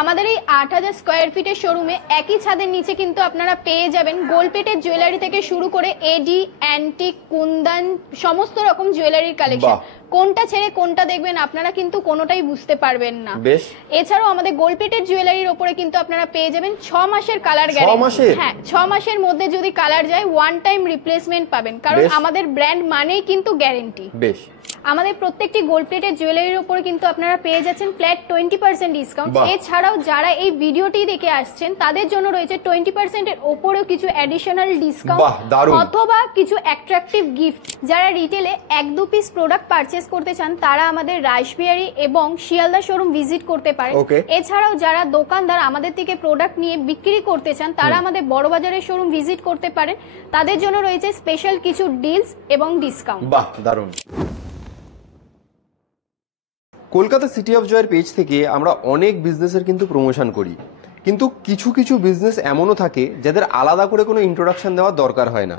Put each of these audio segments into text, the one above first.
আমাদের এই 8000 স্কয়ার ফিটের শোরুমে একই ছাদের নিচে কিন্তু আপনারা পেয়ে যাবেন গোলপেটের জুয়েলারি থেকে শুরু করে এডি, অ্যান্টিক, কুন্দন সমস্ত রকম জুয়েলারির কালেকশন। কোনটা ছেড়ে কোনটা দেখবেন আপনারা কিন্তু কোনোটাই বুঝতে পারবেন না। এছাড়াও আমাদের গোলপেটের জুয়েলারির উপরে কিন্তু আপনারা পেয়ে যাবেন 6 মাসের কালার গ্যারান্টি। হ্যাঁ, 6 মাসের মধ্যে যদি কালার যায় ওয়ান টাইম রিপ্লেসমেন্ট পাবেন, কারণ আমাদের ব্র্যান্ড মানেই কিন্তু গ্যারান্টি। বেশ, আমাদের প্রত্যেকটি গোল্ড প্লেটের জুয়েলারির উপরে কিন্তু আপনারা পেয়ে যাচ্ছেন ফ্ল্যাট 20% ডিসকাউন্ট। এছাড়াও যারা এই ভিডিওটি দেখে আসছেন তাদের জন্য রয়েছে 20% এর উপরেও কিছু অ্যাডিশনাল ডিসকাউন্ট অথবা কিছু অ্যাট্রাকটিভ গিফট। যারা রিটেলে 1-2 পিস প্রোডাক্ট পারচেজ করতে চান তারা আমাদের রাসবিহারী এবং শিয়ালদা শোরুম ভিজিট করতে পারেন। এছাড়াও যারা দোকানদার আমাদের থেকে প্রোডাক্ট নিয়ে বিক্রি করতে চান তারা আমাদের বড়বাজারের শোরুম ভিজিট করতে পারেন। তাদের জন্য রয়েছে স্পেশাল কিছু ডিলস এবং ডিসকাউন্ট। বাহ, দারুণ। কলকাতা সিটি অফ জয়ের পেজ থেকে আমরা অনেক বিজনেসের কিন্তু প্রমোশন করি, কিন্তু কিছু কিছু বিজনেস এমনও থাকে যাদের আলাদা করে কোনো ইন্ট্রোডাকশন দেওয়ার দরকার হয় না।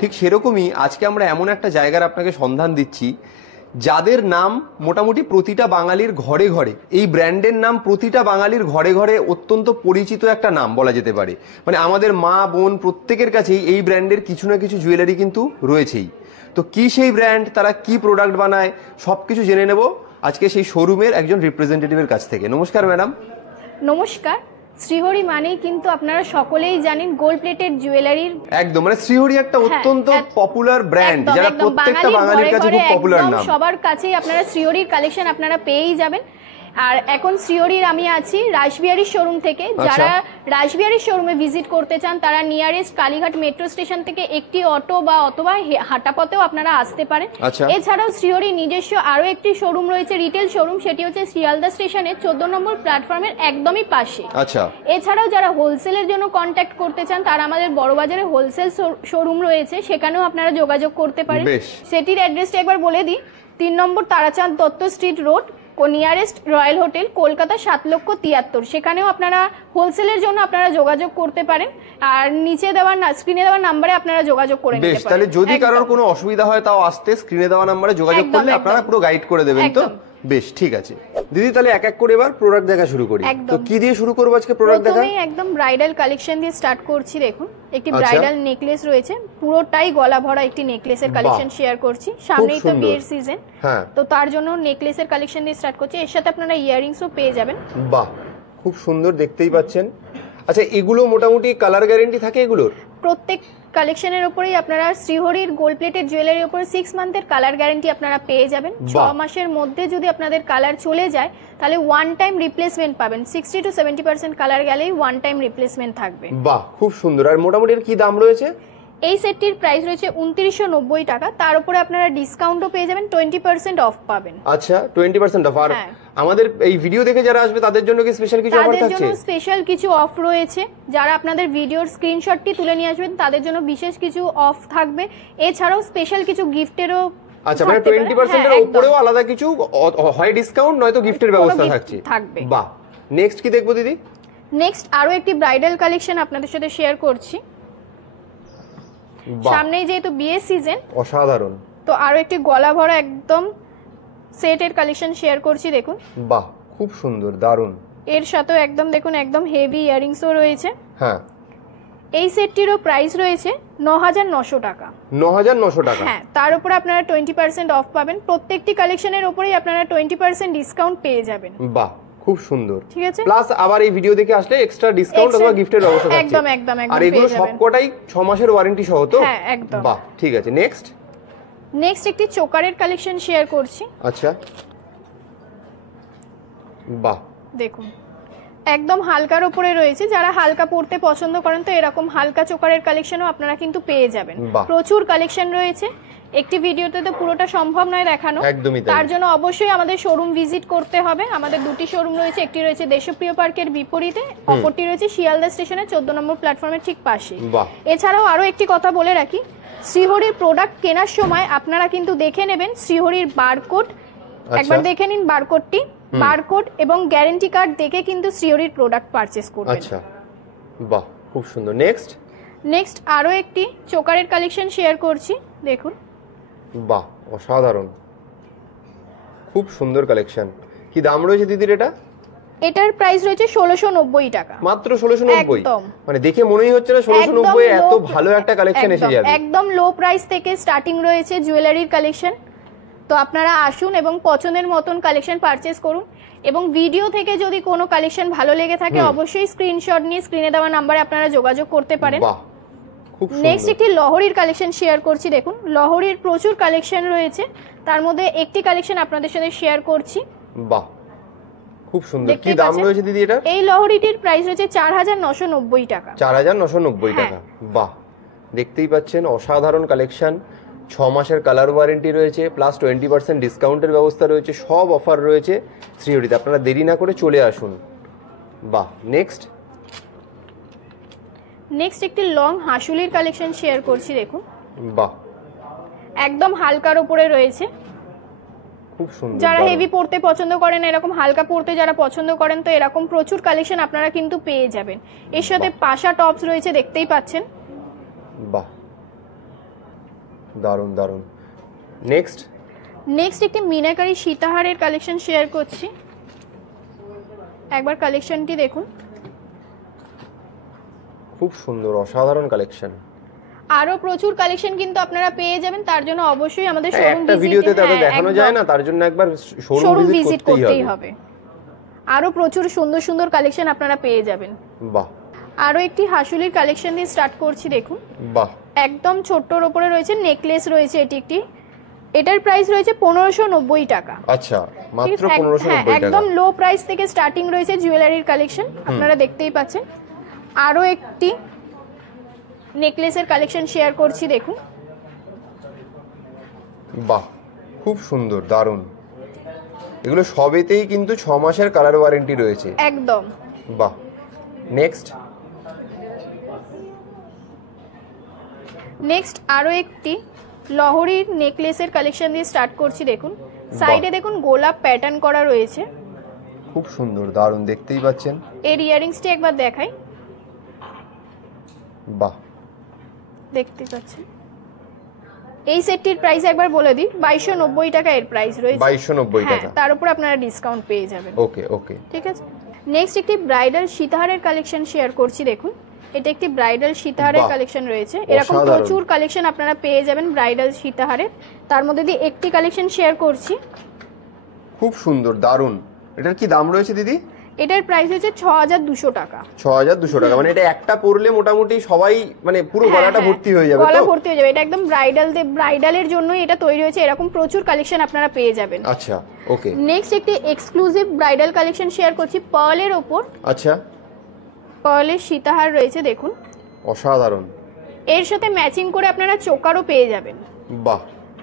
ঠিক সেরকমই আজকে আমরা এমন একটা জায়গার আপনাকে সন্ধান দিচ্ছি যাদের নাম মোটামুটি প্রতিটা বাঙালির ঘরে ঘরে, এই ব্র্যান্ডের নাম প্রতিটা বাঙালির ঘরে ঘরে অত্যন্ত পরিচিত একটা নাম বলা যেতে পারে। মানে আমাদের মা বোন প্রত্যেকের কাছেই এই ব্র্যান্ডের কিছু না কিছু জুয়েলারি কিন্তু রয়েছেই। তো কি সেই ব্র্যান্ড, তারা কি প্রোডাক্ট বানায়, সবকিছু জেনে নেব আজকে সেই শোরুমের একজন রিপ্রেজেন্টেটিভের কাছ থেকে। নমস্কার ম্যাডাম। নমস্কার। শ্রীহরি মানেই কিন্তু আপনারা সকলেই জানেন গোল্ড প্লেটেড জুয়েলারির একদম, মানে শ্রীহরি একটা অত্যন্ত পপুলার ব্র্যান্ড, যারা প্রত্যেকটা বাঙালির কাছে খুব পপুলার নাম। সবার কাছেই আপনারা শ্রীহরির কালেকশন আপনারা পেয়েই যাবেন। আর এখন শ্রীহরির আমি আছি রাসবিহারী শোরুম থেকে। যারা রাসবিহারী শোরুমে ভিজিট করতে চান তারা নিয়ারেস্ট কালীঘাট মেট্রো স্টেশন থেকে একটি অটো বা অথবা হাঁটা পথেও আপনারা আসতে পারেন। এছাড়াও শ্রীহরির নিজস্ব আরো একটি শোরুম রয়েছে, রিটেল শোরুম, সেটি হচ্ছে শিয়ালদা স্টেশনের 14 নম্বর প্ল্যাটফর্মের একদমই পাশে। এছাড়াও যারা হোলসেলের জন্য কন্ট্যাক্ট করতে চান তারা আমাদের বড়বাজারে হোলসেল শোরুম রয়েছে, সেখানেও আপনারা যোগাযোগ করতে পারেন। সেটির অ্যাড্রেসটা একবার বলে দিই, 3 নম্বর Tarachand Dutta street road, nearest royal hotel, Kolkata 7,73,000। সেখানেও আপনারা হোলসেলের জন্য আপনারা যোগাযোগ করতে পারেন। আর নিচে দেওয়া স্ক্রিনে দেওয়া নম্বরে আপনারা যোগাযোগ করে নিতে পারেন। তাহলে যদি কারোর কোনো অসুবিধা হয় তাও আসতে স্ক্রিনে দেওয়া নম্বরে যোগাযোগ করলে আপনারা পুরো গাইড করে দেবেন। তো বেশ, ঠিক আছে দিদি, তাহলে এক এক করে এবার প্রোডাক্ট দেখা শুরু করি। তো কি দিয়ে শুরু করব আজকে প্রোডাক্ট দেখা? প্রথমেই একদম ব্রাইডাল কালেকশন দিয়ে স্টার্ট করছি। দেখুন, একটি ব্রাইডাল নেকলেস রয়েছে, পুরোটাই গলা ভরা একটি নেকলেসের কালেকশন শেয়ার করছি। সামনেই তো বিয়ের সিজন, তো তার জন্য নেকলেসের কালেকশন দিয়ে স্টার্ট করছি। এর সাথে আপনারা ইয়াররিংসও পেয়ে যাবেন। বাহ, খুব সুন্দর, দেখতেই পাচ্ছেন। আচ্ছা, এগুলো মোটামুটি কালার গ্যারান্টি থাকে এগুলোর? প্রত্যেক কালেকশনের উপরেই আপনারা শ্রীহরির গোল্ড প্লেটেড জুয়েলারির উপরে 6 মান্থের কালার গ্যারান্টি আপনারা পেয়ে যাবেন। 6 মাসের মধ্যে যদি আপনাদের কালার চলে যায় তাহলে ওয়ান টাইম রিপ্লেসমেন্ট পাবেন। 60 to 70% কালার গেলেই ওয়ান টাইম রিপ্লেসমেন্ট থাকবে। বাহ, খুব সুন্দর। আর মোটামুটি এর কি দাম রয়েছে? এই সেটটির প্রাইস রয়েছে 2990 টাকা। তার উপরে আপনারা ডিসকাউন্টও পেয়ে যাবেন, 20% অফ পাবেন। আচ্ছা, 20% অফ। আর আমাদের এই ভিডিও দেখে যারা আসবে তাদের জন্য কি স্পেশাল কিছু অফার থাকছে? তাদের জন্য স্পেশাল কিছু অফ রয়েছে। যারা আপনাদের ভিডিওর স্ক্রিনশটটি তুলে নিয়ে আসবেন তাদের জন্য বিশেষ কিছু অফ থাকবে। এছাড়াও স্পেশাল কিছু গিফটেরও। আচ্ছা, মানে 20% এর উপরেও আলাদা কিছু হয় ডিসকাউন্ট, নয়তো গিফটের ব্যবস্থা থাকবে। বাহ, নেক্সট কি দেখবো দিদি? নেক্সট আরো একটি ব্রাইডাল কালেকশন আপনাদের সাথে শেয়ার করছি। সামনেই যেহেতু বিয়ের সিজন, অসাধারণ। তো আরো একটি গলা ভরা একদম সেটের কালেকশন শেয়ার করছি। দেখুন, বাহ, খুব সুন্দর, দারুণ। এর সাথেও একদম দেখুন একদম হেভি ইয়ারিংসও রয়েছে। হ্যাঁ, এই সেটটিরও প্রাইস রয়েছে 9900 টাকা। 9900 টাকা। হ্যাঁ, তার উপরে আপনারা 20% অফ পাবেন। প্রত্যেকটি কালেকশনের উপরেই আপনারা 20% ডিসকাউন্ট পেয়ে যাবেন। বাহ, খুব সুন্দর। ঠিক আছে, প্লাস আবার এই ভিডিও দেখে আসলে এক্সট্রা ডিসকাউন্ট অথবা গিফটের ব্যবস্থা থাকছে। একদম একদম। আর এগুলো সবকটাই 6 মাসের ওয়ারেন্টি সহ তো? হ্যাঁ, একদম। বাহ, ঠিক আছে। নেক্সট একটি চোকারের কালেকশন শেয়ার করছি। আচ্ছা, বাহ, দেখুন একদম হালকার উপরে রয়েছে। যারা হালকা পড়তে পছন্দ করেন তো এরকম হালকা চোকারের কালেকশনও আপনারা কিন্তু পেয়ে যাবেন। প্রচুর কালেকশন রয়েছে, একটি ভিডিওতে তো পুরোটা সম্ভব নয় দেখানো। তার জন্য অবশ্যই আমাদের শোরুম ভিজিট করতে হবে। আমাদের দুটি শোরুম রয়েছে, একটি রয়েছে দেশপ্রিয় পার্কের বিপরীতে, অপরটি রয়েছে শিয়ালদা স্টেশনের 14 নম্বর প্ল্যাটফর্মের ঠিক পাশে। এছাড়াও আরো একটি কথা বলে রাখি, শ্রীহরির প্রোডাক্ট কেনার সময় আপনারা কিন্তু দেখে নেবেন শ্রীহরির বারকোড। একবার দেখে নিন বারকোডটি, বারকোড এবং গ্যারান্টি কার্ড দেখে কিন্তু শ্রীহরির প্রোডাক্ট পারচেজ করবেন। আচ্ছা, বাহ, খুব সুন্দর। নেক্সট আরো একটি চোকারের কালেকশন শেয়ার করছি। দেখুন, বাহ, অসাধারণ, খুব সুন্দর কালেকশন। কি দাম রয়েছে দিদির এটা? এটার প্রাইস রয়েছে 1690 টাকা, মাত্র 1690। একদম। মানে দেখে মনেই হচ্ছে না 1690 এত ভালো একটা কালেকশন এসে যাবে। একদম লো প্রাইস থেকে স্টার্টিং রয়েছে জুয়েলারির কালেকশন। তো আপনারা আসুন এবং পছন্দের মতন কালেকশন পারচেজ করুন, এবং ভিডিও থেকে যদি কোনো কালেকশন ভালো লেগে থাকে অবশ্যই স্ক্রিনশট নিয়ে স্ক্রিনে দেওয়া নম্বরে আপনারা যোগাযোগ করতে পারেন। বাহ, খুব সুন্দর। নেক্সট একটি লহরির কালেকশন শেয়ার করছি। দেখুন লহরির প্রচুর কালেকশন রয়েছে, তার মধ্যে একটি কালেকশন আপনাদের সাথে শেয়ার করছি। বাহ, খুব সুন্দর। কি দাম রয়েছে দিদি এটা? এই লহরিটির প্রাইস রয়েছে 4990 টাকা। 4990 টাকা। বাহ, দেখতেই পাচ্ছেন অসাধারণ কালেকশন। 6 মাসের কালার ওয়ারেন্টি রয়েছে, প্লাস 20% ডিসকাউন্টের ব্যবস্থা রয়েছে, সব অফার রয়েছে শ্রীহরিতে। আপনারা দেরি না করে চলে আসুন। বাহ, নেক্সট একটি লং হাসুলির কালেকশন শেয়ার করছি। দেখুন বাহ, একদম হালকার উপরে রয়েছে। খুব সুন্দর। যারা হেভি পড়তে পছন্দ করেন, এরকম হালকা পড়তে যারা পছন্দ করেন, তো এরকম প্রচুর কালেকশন আপনারা কিন্তু পেয়ে যাবেন। এর সাথে পাশা টপস রয়েছে, দেখতেই পাচ্ছেন। বাহ, দারুন দারুন। নেক্সট একটি মিনাকারি সীতাহারের কালেকশন শেয়ার করছি। একবার কালেকশনটি দেখুন, খুব সুন্দর অসাধারণ কালেকশন। আরো প্রচুর কালেকশন কিন্তু আপনারা পেয়ে যাবেন, তার জন্য অবশ্যই আমাদের শোরুম একটা ভিডিওতে তাদের দেখানো যায় না, তার জন্য একবার শোরুম ভিজিট করতেই হবে। আরো প্রচুর সুন্দর সুন্দর কালেকশন আপনারা পেয়ে যাবেন। বাহ, আরো একটি হাসুলির কালেকশন দিয়ে স্টার্ট করছি। দেখুন বাহ, একদম ছোট্টর উপরে রয়েছে, নেকলেস রয়েছে এটি একটি। এটার প্রাইস রয়েছে 1590 টাকা। আচ্ছা, মাত্র 1590 টাকা। একদম লো প্রাইস থেকে স্টার্টিং রয়েছে জুয়েলারির কালেকশন, আপনারা দেখতেই পাচ্ছেন। আরো একটি নেকলেসের কালেকশন শেয়ার করছি। দেখুন বাহ, খুব সুন্দর, দারুন। এগুলো সবেতেই কিন্তু 6 মাসের কালার ওয়ারেন্টি রয়েছে। একদম। বাহ, নেক্সট আরো একটি লহরির নেকলেসের কালেকশন দিয়ে স্টার্ট করছি। দেখুন সাইডে দেখুন গোলাপ প্যাটার্ন করা রয়েছে, খুব সুন্দর, দারুন, দেখতেই পাচ্ছেন। এর ইয়ারিংসটি একবার দেখাই। বাহ, দেখতে পাচ্ছেন। এই সেটটির প্রাইস একবার বলে দিই, 2290 টাকা এর প্রাইস রয়েছে। 2290 টাকা। তার উপর আপনারা ডিসকাউন্ট পেয়ে যাবেন। ওকে ওকে, ঠিক আছে। নেক্সট একটি ব্রাইডাল সীতাহারের কালেকশন শেয়ার করছি। দেখুন এটা একটি ব্রাইডাল সীতাহারের কালেকশন রয়েছে, এরকম প্রচুর কালেকশন আপনারা পেয়ে যাবেন ব্রাইডাল সীতাহারের। তার মধ্যে দিয়ে একটি কালেকশন শেয়ার করছি। খুব সুন্দর, দারুন। এটার কি দাম রয়েছে দিদি? এটার প্রাইস হচ্ছে 6200 টাকা। 6200 টাকা। মানে এটা একটা পরলে মোটামুটি সবাই, মানে পুরো গলাটা ভর্তি হয়ে যাবে। গলা ভর্তি হয়ে যাবে। এটা একদম ব্রাইডালের জন্যই এটা তৈরি হয়েছে, এরকম প্রচুর কালেকশন আপনারা পেয়ে যাবেন। আচ্ছা, ওকে। নেক্সট একটি এক্সক্লুসিভ ব্রাইডাল কালেকশন শেয়ার করছি পার্লের উপর। আচ্ছা, পার্লের সীতাহার রয়েছে, দেখুন অসাধারণ। এর সাথে ম্যাচিং করে আপনারা চোকারও পেয়ে যাবেন। বাহ,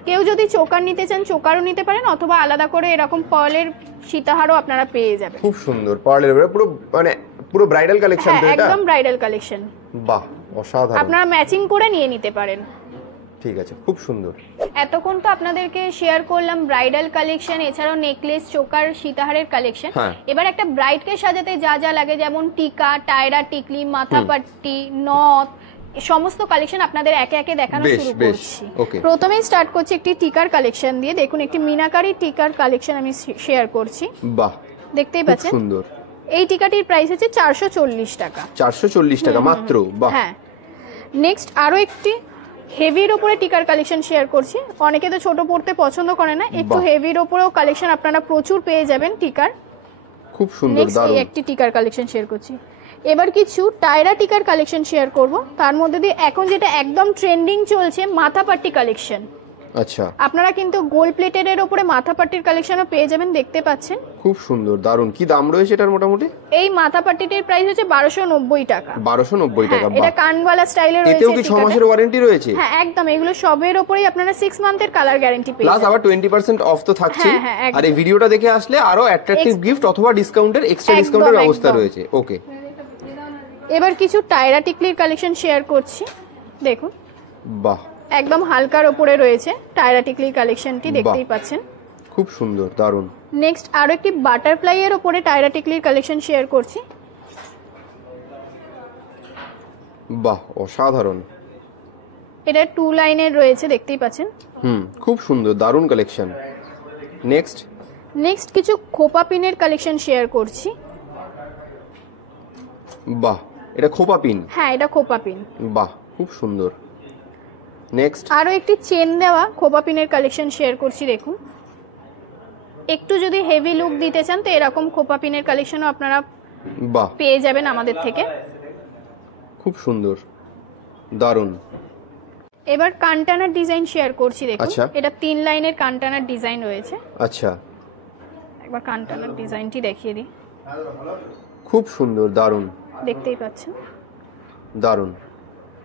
কেউ যদি চোকার নিতে চান চোকারও নিতে পারেন, অথবা আলাদা করে এরকম পার্লের সীতাহারও আপনারা পেয়ে যাবেন। খুব সুন্দর, পার্লের পুরো, মানে পুরো ব্রাইডাল কালেকশন তো এটা? একদম ব্রাইডাল কালেকশন। বাহ, অসাধারণ। আপনারা ম্যাচিং করে নিয়ে নিতে পারেন। ঠিক আছে, খুব সুন্দর। এতক্ষণ তো আপনাদেরকে শেয়ার করলাম ব্রাইডাল কালেকশন, এছাড়াও নেকলেস, চোকার, সীতাহারের কালেকশন। এবার একটা ব্রাইডকে সাজাতে যা যা লাগে, যেমন টিকা, টায়রা, টিকলি, মাথাপাট্টি, নথ, সমস্ত কালেকশন আপনাদের একে একে দেখানো শুরু করছি। প্রথমেই স্টার্ট করছি একটি টিকার কালেকশন দিয়ে। দেখুন একটি মিনাকারি টিকার কালেকশন আমি শেয়ার করছি। বাহ, দেখতেই পাচ্ছেন সুন্দর। এই টিকাটির প্রাইস হচ্ছে 440 টাকা। 440 টাকা মাত্র। বাহ। হ্যাঁ। নেক্সট আরো একটি হেভির উপরে টিকার কালেকশন শেয়ার করছি। অনেকে তো ছোট পড়তে পছন্দ করে না, একটু হেভির উপরেও কালেকশন আপনারা প্রচুর পেয়ে যাবেন টিকার। খুব সুন্দর, দারুণ। একটি টিকার কালেকশন শেয়ার করছি। এবার কিছু টায়রা টিকার কালেকশন শেয়ার করব। তার মধ্যে দিয়ে এখন যেটা একদম ট্রেন্ডিং চলছে, মাথাপাট্টি কালেকশন। আচ্ছা, আপনারা কিন্তু গোল্ড প্লেটেড এর উপরে মাথাপাট্টির কালেকশনও পেয়ে যাবেন, দেখতে পাচ্ছেন। খুব সুন্দর, দারুণ। কি দাম রয়েছে এটার মোটামুটি? এই মাথাপাট্টিটির প্রাইস হচ্ছে 1290 টাকা। 1290 টাকা। এটা কানওয়ালা স্টাইলে রয়েছে। এতেও কি 6 মাসের ওয়ারেন্টি রয়েছে? হ্যাঁ, একদম। এগুলো সবের উপরেই আপনারা 6 মান্থের কালার গ্যারান্টি পেয়ে যাবেন। প্লাস আবার 20% অফ তো থাকছে। আর এই ভিডিওটা দেখে আসলে আরো অ্যাট্রাকটিভ গিফট অথবা ডিসকাউন্টের, এক্সট্রা ডিসকাউন্টের ব্যবস্থা রয়েছে। ওকে। এবার কিছু টায়রা টিকলির কালেকশন শেয়ার করছি। দেখুন, বাহ, একদম হালকার উপরে রয়েছে টায়রা টিকলির কালেকশনটি, দেখতেই পাচ্ছেন। খুব সুন্দর, দারুণ। নেক্সট আরো একটি বাটারফ্লাই এর উপরে টায়রা টিকলির কালেকশন শেয়ার করছি। বাহ, অসাধারণ। এটা 2 লাইনের রয়েছে, দেখতেই পাচ্ছেন। খুব সুন্দর, দারুণ কালেকশন। নেক্সট কিছু খোপা পিনের কালেকশন শেয়ার করছি। বাহ, এটা খোপা পিন। হ্যাঁ, এটা খোপা পিন। বাহ, খুব সুন্দর। নেক্সট আরো একটি চেন দেওয়া খোপা পিনের কালেকশন শেয়ার করছি, দেখুন। একটু যদি হেভি লুক দিতে চান তো এরকম খোপা পিনের কালেকশনও আপনারা বাহ, পেয়ে যাবেন আমাদের থেকে। খুব সুন্দর, দারুণ। এবার কানটানার ডিজাইন শেয়ার করছি, দেখুন। আচ্ছা। এটা 3 লাইনের কানটানার ডিজাইন রয়েছে। আচ্ছা, একবার কানটানার ডিজাইনটি দেখিয়ে দিই। খুব সুন্দর, দারুণ, দেখতেই পাচ্ছেন। দারুণ।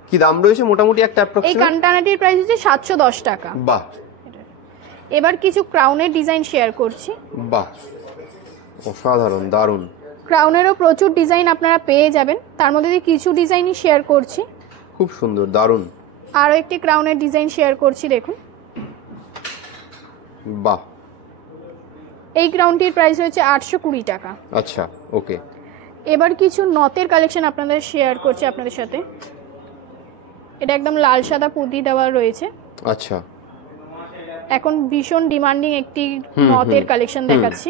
কি দাম রয়েছে মোটামুটি একটা এই অ্যাপ্রক্সিমেট? কানটানাটির প্রাইস হচ্ছে 710 টাকা। বাহ, এবার কিছু ক্রাউনের ডিজাইন শেয়ার করছি। বাহ, অসাধারণ, দারুণ। ক্রাউনেরও প্রচুর ডিজাইন আপনারা পেয়ে যাবেন, তার মধ্যে দিয়ে কিছু ডিজাইনই শেয়ার করছি। খুব সুন্দর, দারুণ। আরও একটি ক্রাউনের ডিজাইন শেয়ার করছি, দেখুন। বাহ, এই ক্রাউনটির প্রাইস হচ্ছে 820 টাকা। আচ্ছা, ওকে। এবার কিছু নথের কালেকশন আপনাদের শেয়ার করছি আপনাদের সাথে। এটা একদম লাল সাদা পুঁতি দেওয়া রয়েছে। আচ্ছা, এখন ভীষণ ডিমান্ডিং একটি নথের কালেকশন দেখাচ্ছি।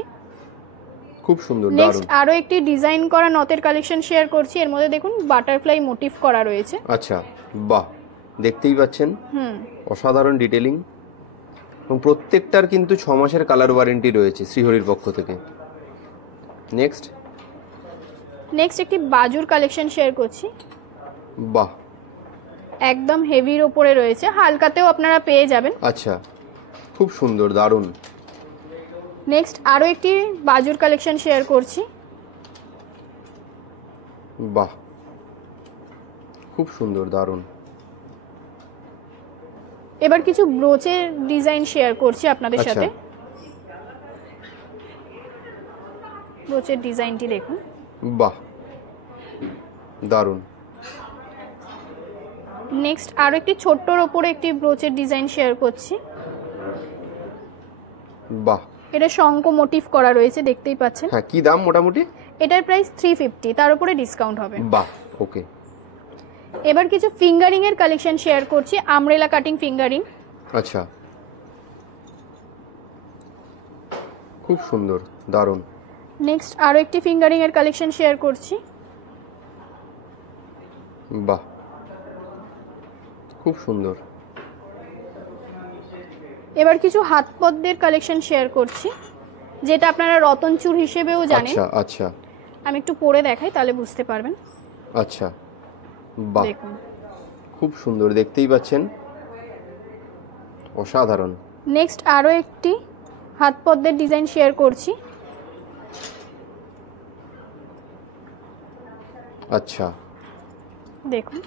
খুব সুন্দর, নেক্সট দারুণ। আরো একটি ডিজাইন করা নথের কালেকশন শেয়ার করছি। এর মধ্যে দেখুন বাটারফ্লাই মোটিভ করা রয়েছে। আচ্ছা, বাহ, দেখতেই পাচ্ছেন, হুম, অসাধারণ ডিটেলিং। এবং প্রত্যেকটার কিন্তু 6 মাসের কালার ওয়ারেন্টি রয়েছে শ্রীহরির পক্ষ থেকে। নেক্সট একটি বাজুর কালেকশন শেয়ার করছি। বাহ, একদম হেভির ওপরে রয়েছে, হালকাতেও আপনারা পেয়ে যাবেন। আচ্ছা, খুব সুন্দর, দারুণ। নেক্সট আরো একটি বাজুর কালেকশন শেয়ার করছি। বাহ, খুব সুন্দর, দারুণ। এবার কিছু ব্রোচের ডিজাইন শেয়ার করছি আপনাদের আচ্ছা। সাথে। ব্রোচের ডিজাইনটি দেখুন। বাহ, দারুণ। নেক্সট আরো একটি ছোট্টর ওপরে একটি ব্রোচের ডিজাইন শেয়ার করছি। বাহ, এটা শঙ্খ মোটিভ করা রয়েছে, দেখতেই পাচ্ছেন। হ্যাঁ, কি দাম মোটামুটি? এটার প্রাইস 350, তার উপরে ডিসকাউন্ট হবে। বাহ, ওকে। এবার কিছু ফিঙ্গারিং এর কালেকশন শেয়ার করছি, আমব্রেলা কাটিং ফিঙ্গারিং। আচ্ছা, খুব সুন্দর, দারুণ। নেক্সট আরো একটি ফিঙ্গারিং এর কালেকশন শেয়ার করছি। বাহ, খুব সুন্দর। এবার কিছু হাত পদ্মের কালেকশন শেয়ার করছি, যেটা আপনারা রতনচুর হিসেবেও জানেন। আচ্ছা, আচ্ছা, আমি একটু পরে দেখাই, তাহলে বুঝতে পারবেন। আচ্ছা, বাহ, দেখুন, খুব সুন্দর, দেখতেই পাচ্ছেন, অসাধারণ। নেক্সট আরো একটি হাত পদ্মের ডিজাইন শেয়ার করছি। আচ্ছা, দেখুন,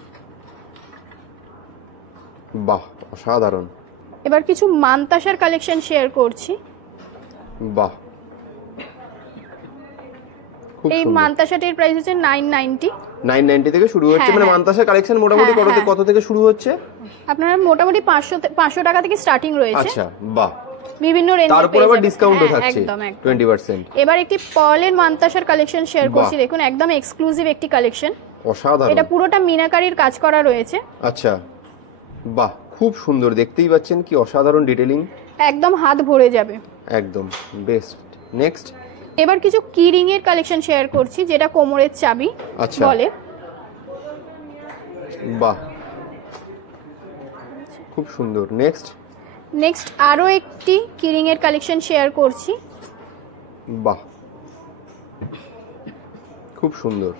বাহ, অসাধারণ। এবার কিছু মানতাসার কালেকশন শেয়ার করছি। বাহ, খুব এই সুন্দর। মানতাসাটির প্রাইস হচ্ছে 990। 990 থেকে শুরু হচ্ছে, হ্যাঁ, মানে হ্যাঁ। মানতাসার কালেকশন মোটামুটি হ্যাঁ, হ্যাঁ। কত থেকে শুরু হচ্ছে? আপনারা মোটামুটি 500 টাকা থেকে স্টার্টিং রয়েছে। আচ্ছা, বাহ, বিভিন্ন রেঞ্জে তারপর আবার ডিসকাউন্টও থাকছে একদম একদম। 20%। এবার একটি পার্লের মানতাসার কালেকশন শেয়ার করছি, বাহ। দেখুন একদম এক্সক্লুসিভ একটি কালেকশন। অসাধারণ। এটা পুরোটা মিনাকারির কাজ করা রয়েছে। আচ্ছা, বাহ, খুব সুন্দর, দেখতেই পাচ্ছেন কি অসাধারণ ডিটেলিং। একদম হাত ভরে যাবে। একদম বেস্ট। নেক্সট এবার কিছু কি রিং এর কালেকশন শেয়ার করছি, যেটা কোমরের চাবি আচ্ছা। বলে। বাহ, খুব সুন্দর। নেক্সট আরো একটি কি রিং এর কালেকশন শেয়ার করছি। বাহ, খুব সুন্দর।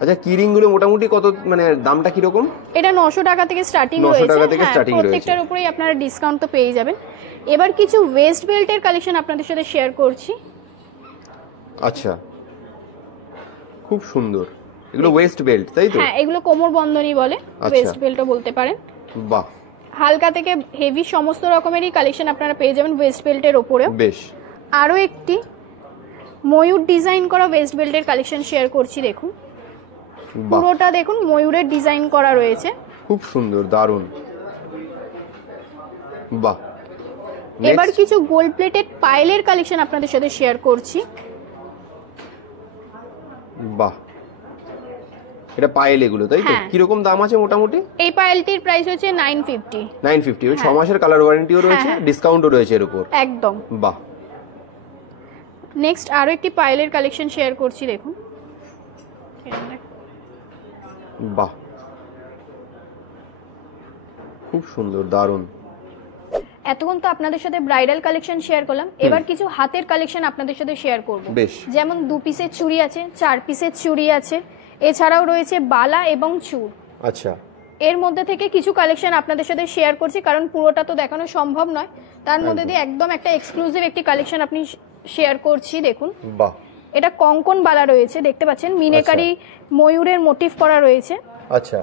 আচ্ছা, কিরিং গুলো মোটামুটি কত, মানে দামটা কি রকম? এটা 900 টাকা থেকে স্টার্টিং 900 রয়েছে। টাকা থেকে হ্যাঁ, starting রয়েছে। প্রত্যেকটার উপরেই আপনারা ডিসকাউন্ট তো পেয়ে যাবেন। এবার কিছু ওয়েস্ট বেল্টের কালেকশন আপনাদের সাথে শেয়ার করছি। আচ্ছা, খুব সুন্দর। এগুলো ওয়েস্ট বেল্ট, তাই তো? হ্যাঁ, এগুলো কোমর বন্ধনী বলে, আচ্ছা। ওয়েস্ট বেল্টও বলতে পারেন। বাহ, হালকা থেকে হেভি সমস্ত রকমেরই কালেকশন আপনারা পেয়ে যাবেন ওয়েস্ট বেল্টের ওপরেও। বেশ। আরো একটি ময়ূর ডিজাইন করা ওয়েস্ট বেল্টের কালেকশন শেয়ার করছি, দেখুন। বাহ, পুরোটা দেখুন ময়ূরের ডিজাইন করা রয়েছে। খুব সুন্দর, দারুণ। বাহ, এবার নেক্সট কিছু গোল্ড প্লেটেড পাইলের কালেকশন আপনাদের সাথে শেয়ার করছি। বাহ, এটা পায়েল এগুলো, তাই তো? হ্যাঁ। কিরকম দাম আছে মোটামুটি? এই পাইলটির প্রাইস হচ্ছে 950। 950। ওই 6 হ্যাঁ। মাসের কালার ওয়ারেন্টিও রয়েছে, হ্যাঁ। ডিসকাউন্টও রয়েছে এর উপর। একদম। বাহ, নেক্সট আরো একটি পাইলের কালেকশন শেয়ার করছি, দেখুন। বাহ, খুব সুন্দর, দারুণ। এতক্ষণ তো আপনাদের সাথে ব্রাইডাল কালেকশন শেয়ার করলাম, এবার কিছু হাতের কালেকশন আপনাদের সাথে শেয়ার করব। বেশ। যেমন 2 পিসের চুড়ি আছে, 4 পিসের চুড়ি আছে, এছাড়াও রয়েছে বালা এবং চূড়। আচ্ছা, এর মধ্যে থেকে কিছু কালেকশন আপনাদের সাথে শেয়ার করছি, কারণ পুরোটা তো দেখানো সম্ভব নয়। তার মধ্যে দিয়ে একদম একটা এক্সক্লুসিভ একটি কালেকশন আপনি শেয়ার করছি, দেখুন। বাহ, এটা কঙ্কন বালা রয়েছে, দেখতে পাচ্ছেন মিনেকারি ময়ূরের মোটিভ করা রয়েছে। আচ্ছা,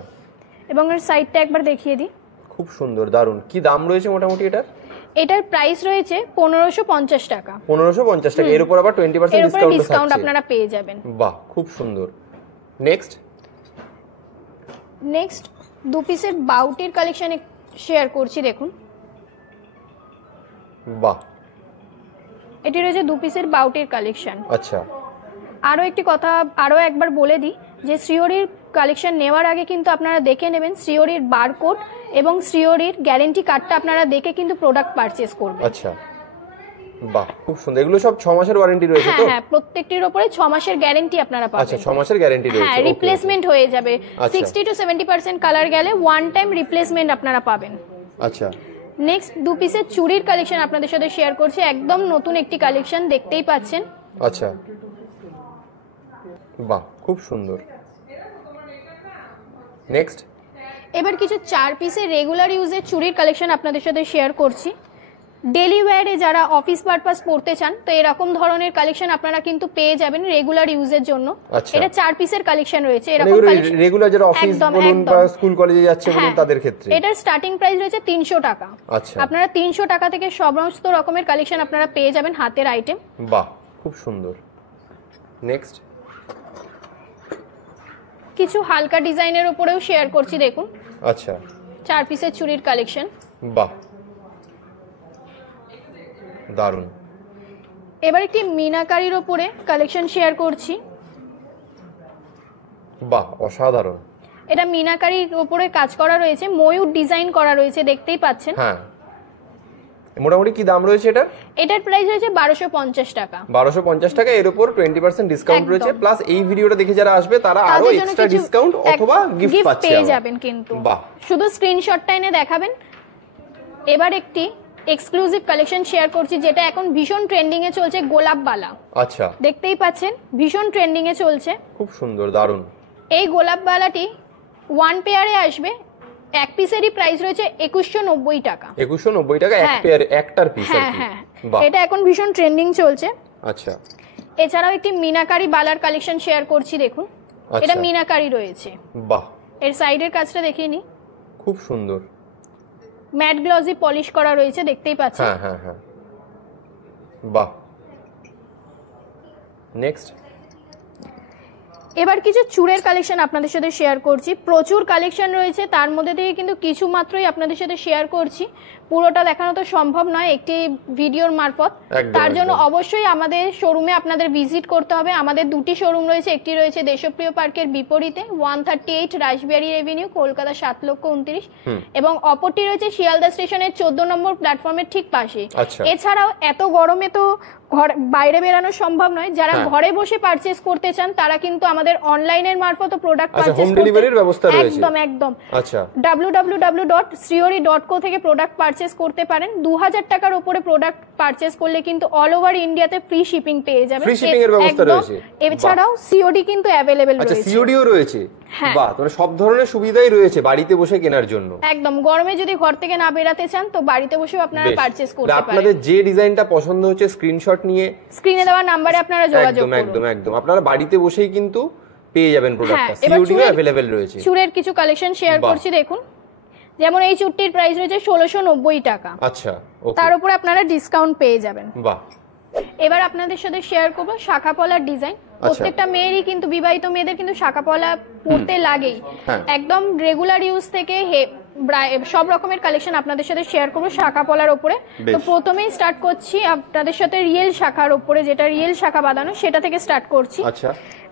এবং এর সাইডটা একবার দেখিয়ে দিই। খুব সুন্দর, দারুণ। কি দাম রয়েছে মোটামুটি এটার? এটার প্রাইস রয়েছে 1550 টাকা। 1550 টাকা, এর উপর আবার 20% এর উপরে ডিসকাউন্ট আপনারা পেয়ে যাবেন। বাহ, খুব সুন্দর। নেক্সট 2 পিসের বাউটির কালেকশন শেয়ার করছি, দেখুন। বাহ, এটি রয়েছে 2 পিসের বাউটির কালেকশন। আচ্ছা। আরও একটি কথা আরও একবার বলে দিই যে শ্রীহরির কালেকশন নেওয়ার আগে কিন্তু আপনারা দেখে নেবেন শ্রীহরির বারকোড এবং শ্রীহরির গ্যারেন্টি কার্ডটা আপনারা দেখে কিন্তু প্রোডাক্ট পারচেজ করবেন। আচ্ছা, বাহ, খুব সুন্দর। এগুলো সব 6 মাসের ওয়ারেন্টি রয়েছে তো? হ্যাঁ, প্রত্যেকটির উপরে 6 মাসের গ্যারেন্টি আপনারা পাবেন। আচ্ছা, 6 মাসের গ্যারেন্টি রয়েছে। হ্যাঁ, রিপ্লেসমেন্ট হয়ে যাবে। আচ্ছা। 60 to 70% কালার গেলে ওয়ান টাইম রিপ্লেসমেন্ট আপনারা পাবেন। আচ্ছা। নেক্সট 2 পিসের চুড়ির কালেকশন আপনাদের সাথে শেয়ার করছি, একদম নতুন একটি কালেকশন, দেখতেই পাচ্ছেন। আচ্ছা, বাহ, খুব সুন্দর। নেক্সট এবার কিছু 4 পিসের রেগুলার ইউজের চুড়ির কালেকশন আপনাদের সাথে শেয়ার করছি। ডেলি ওয়্যারে যারা অফিস পারপাস পড়তে চান, তো এরকম ধরনের কালেকশন আপনারা কিন্তু পেয়ে যাবেন রেগুলার ইউজের জন্য। এটা 4 পিসের কালেকশন রয়েছে। এরকম কালেকশন রেগুলার যারা অফিস বলুন বা স্কুল কলেজে যাচ্ছে বলুন তাদের ক্ষেত্রে এটার স্টার্টিং প্রাইস রয়েছে 300 টাকা। আচ্ছা, আপনারা 300 টাকা থেকে সমস্ত রকমের কালেকশন আপনারা পেয়ে যাবেন হাতের আইটেম। বাহ, খুব সুন্দর। নেক্সট কিছু হালকা ডিজাইনের উপরেও শেয়ার করছি, দেখুন। আচ্ছা, 4 পিসের চুড়ির কালেকশন। বাহ, দারুণ। এবার একটি মিনাকারির উপরে কালেকশন শেয়ার করছি। বাহ, অসাধারণ। এটা মিনাকারির উপরে কাজ করা রয়েছে, ময়ূর ডিজাইন করা রয়েছে, দেখতেই পাচ্ছেন। হ্যাঁ, মোটামুটি কি দাম রয়েছে এটার? এটার প্রাইস রয়েছে 1250 টাকা। 1250 টাকা, এর উপর 20% ডিসকাউন্ট রয়েছে, প্লাস এই ভিডিওটা দেখে যারা আসবে তারা আরো এক্সট্রা ডিসকাউন্ট অথবা গিফট পাচ্ছে, পেয়ে যাবেন কিন্তু। বাহ, শুধু স্ক্রিনশটটা এনে দেখাবেন। এবার একটি এক্সক্লুসিভ কালেকশন শেয়ার করছি, যেটা এখন ভীষণ ট্রেন্ডিং এ চলছে, গোলাপ বালা। আচ্ছা, দেখতেই পাচ্ছেন ভীষণ ট্রেন্ডিং এ চলছে। খুব সুন্দর, দারুণ। এই গোলাপ বালাটি ওয়ান পেয়ারে আসবে, এক পিসেরই প্রাইস রয়েছে 2190 টাকা। 2190 টাকা এক পেয়ার, একটার পিস। হ্যাঁ হ্যাঁ, এটা এখন ভীষণ ট্রেন্ডিং চলছে। আচ্ছা, এছাড়াও একটি মিনাকারি বালার কালেকশন শেয়ার করছি, দেখুন। এটা মিনাকারি রয়েছে। বাহ, এর সাইডের কাজটা দেখিয়ে নি, খুব সুন্দর। ম্যাট গ্লসি পলিশ করা রয়েছে, দেখতেই পাচ্ছেন। হ্যাঁ হ্যাঁ হ্যাঁ, বাহ। নেক্সট এবার কিছু চুড়ের কালেকশন আপনাদের সাথে শেয়ার করছি। প্রচুর কালেকশন রয়েছে, তার মধ্যে থেকে কিন্তু কিছু মাত্রই আপনাদের সাথে শেয়ার করছি। পুরোটা দেখানো তো সম্ভব নয় একটি ভিডিওর মারফত, তার জন্য অবশ্যই আমাদের শোরুমে আপনাদের ভিজিট করতে হবে। আমাদের 2টি শোরুম রয়েছে, একটি রয়েছে দেশপ্রিয় পার্কের বিপরীতে 138 রাসবিহারী এভিনিউ, কলকাতা 7,29,, এবং অপরটি রয়েছে শিয়ালদা স্টেশনের 14 নম্বর প্ল্যাটফর্মের ঠিক পাশে। এছাড়াও এত গরমে তো বাইরে বেরানো সম্ভব নয়, যারা ঘরে বসে পারচেজ করতে চান তারা কিন্তু আমাদের অনলাইনের মারফত প্রোডাক্ট পারচেজ করতে ডেলিভারির ব্যবস্থা রয়েছে। একদম একদম। আচ্ছা, www.sriori.co থেকে প্রোডাক্ট পারচেজ করতে পারেন। 2000 টাকার উপরে প্রোডাক্ট পারচেজ করলে কিন্তু অল ওভার ইন্ডিয়াতে ফ্রি শিপিং পেয়ে যাবেন। ফ্রি শিপিং এর ব্যবস্থা রয়েছে। এছাড়াও সিওডি কিন্তু अवेलेबल রয়েছে। আচ্ছা, সিওডিও রয়েছে। বাহ, মানে সব ধরনের সুবিধাই রয়েছে বাড়িতে বসে কেনার জন্য। একদম, গরমে যদি ঘর থেকে না বেরাতে চান তো বাড়িতে বসেও আপনারা পারচেজ করতে পারেন। আপনাদের যে ডিজাইনটা পছন্দ হচ্ছে স্ক্রিনশট নিয়ে স্ক্রিনে দেওয়া নম্বরে আপনারা যোগাযোগ করুন। একদম একদম, আপনারা বাড়িতে বসেই কিন্তু পেয়ে যাবেন প্রোডাক্টটা। সিওডিও अवेलेबल রয়েছে। চুড়ের কিছু কালেকশন শেয়ার করছি, দেখুন। যেমন এই চুড়টির প্রাইস রয়েছে 1690 টাকা। আচ্ছা, ওকে, তার উপরে আপনারা ডিসকাউন্ট পেয়ে যাবেন। বাহ। এবার আপনাদের সাথে শেয়ার করব শাখা পলার ডিজাইন। প্রত্যেকটা মেয়েরই কিন্তু, বিবাহিত মেয়েদের কিন্তু শাখা পলা পরতে লাগেই। একদম রেগুলার ইউজ থেকে সব রকমের কালেকশন আপনাদের সাথে শেয়ার করব শাখা পলার উপরে। তো প্রথমেই স্টার্ট করছি আপনাদের সাথে রিয়েল শাখার উপরে, যেটা রিয়েল শাখা বাঁধানো সেটা থেকে স্টার্ট করছি। আচ্ছা,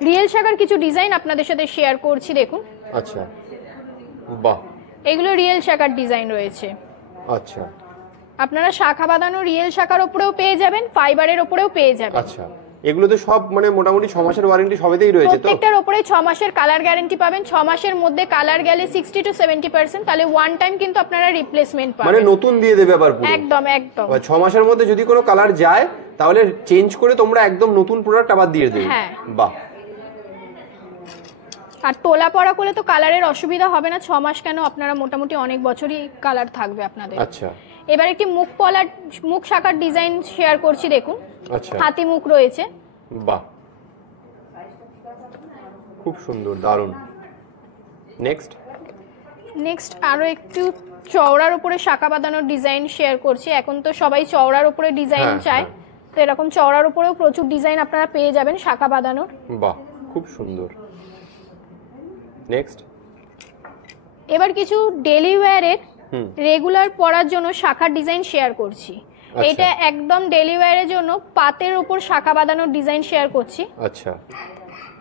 রিয়েল শাখার কিছু ডিজাইন আপনাদের সাথে শেয়ার করছি, দেখুন। আচ্ছা, বাহ, এগুলো রিয়েল শাখার ডিজাইন রয়েছে। আচ্ছা, আপনারা শাখা বাঁধানো রিয়েল শাখার উপরেও পেয়ে যাবেন, ফাইবারের উপরেও পেয়ে যাবেন। আচ্ছা, এগুলো তো সব মানে মোটামুটি 6 মাসের ওয়ারেন্টি সবেতেই রয়েছে তো? প্রত্যেকটার উপরে 6 মাসের কালার গ্যারান্টি পাবেন। 6 মাসের মধ্যে কালার গেলে 60 to 70%, তাহলে ওয়ান টাইম কিন্তু আপনারা রিপ্লেসমেন্ট পাবেন, মানে নতুন দিয়ে দেবে আবার পুরো। একদম একদম। 6 মাসের মধ্যে যদি কোনো কালার যায় তাহলে চেঞ্জ করে তোমরা একদম নতুন প্রোডাক্ট আবার দিয়ে দেবে। হ্যাঁ। বাহ। আর তোলা পড়া করলে তো কালারের অসুবিধা হবে না, 6 মাস কেন, আপনারা মোটামুটি অনেক বছরই কালার থাকবে আপনাদের। আচ্ছা। এবার একটি মুখ শাখার ডিজাইন শেয়ার করছি, দেখুন। আচ্ছা। হাতি মুখ রয়েছে। বাহ, খুব সুন্দর, দারুণ। নেক্সট আরো একটু চওড়ার উপরে শাখা বাঁধানোর ডিজাইন শেয়ার করছি। এখন তো সবাই চওড়ার উপরে ডিজাইন চায়, তো এরকম চওড়ার উপরেও প্রচুর ডিজাইন আপনারা পেয়ে যাবেন শাখা বাঁধানোর। বাহ, খুব সুন্দর। নেক্সট এবার কিছু ডেইলি ওয়্যারের রেগুলার পরার জন্য শাখার ডিজাইন শেয়ার করছি। এটা একদম ডেইলি ওয়্যারের জন্য পাতের উপর শাখা বাঁধানোর ডিজাইন শেয়ার করছি। আচ্ছা।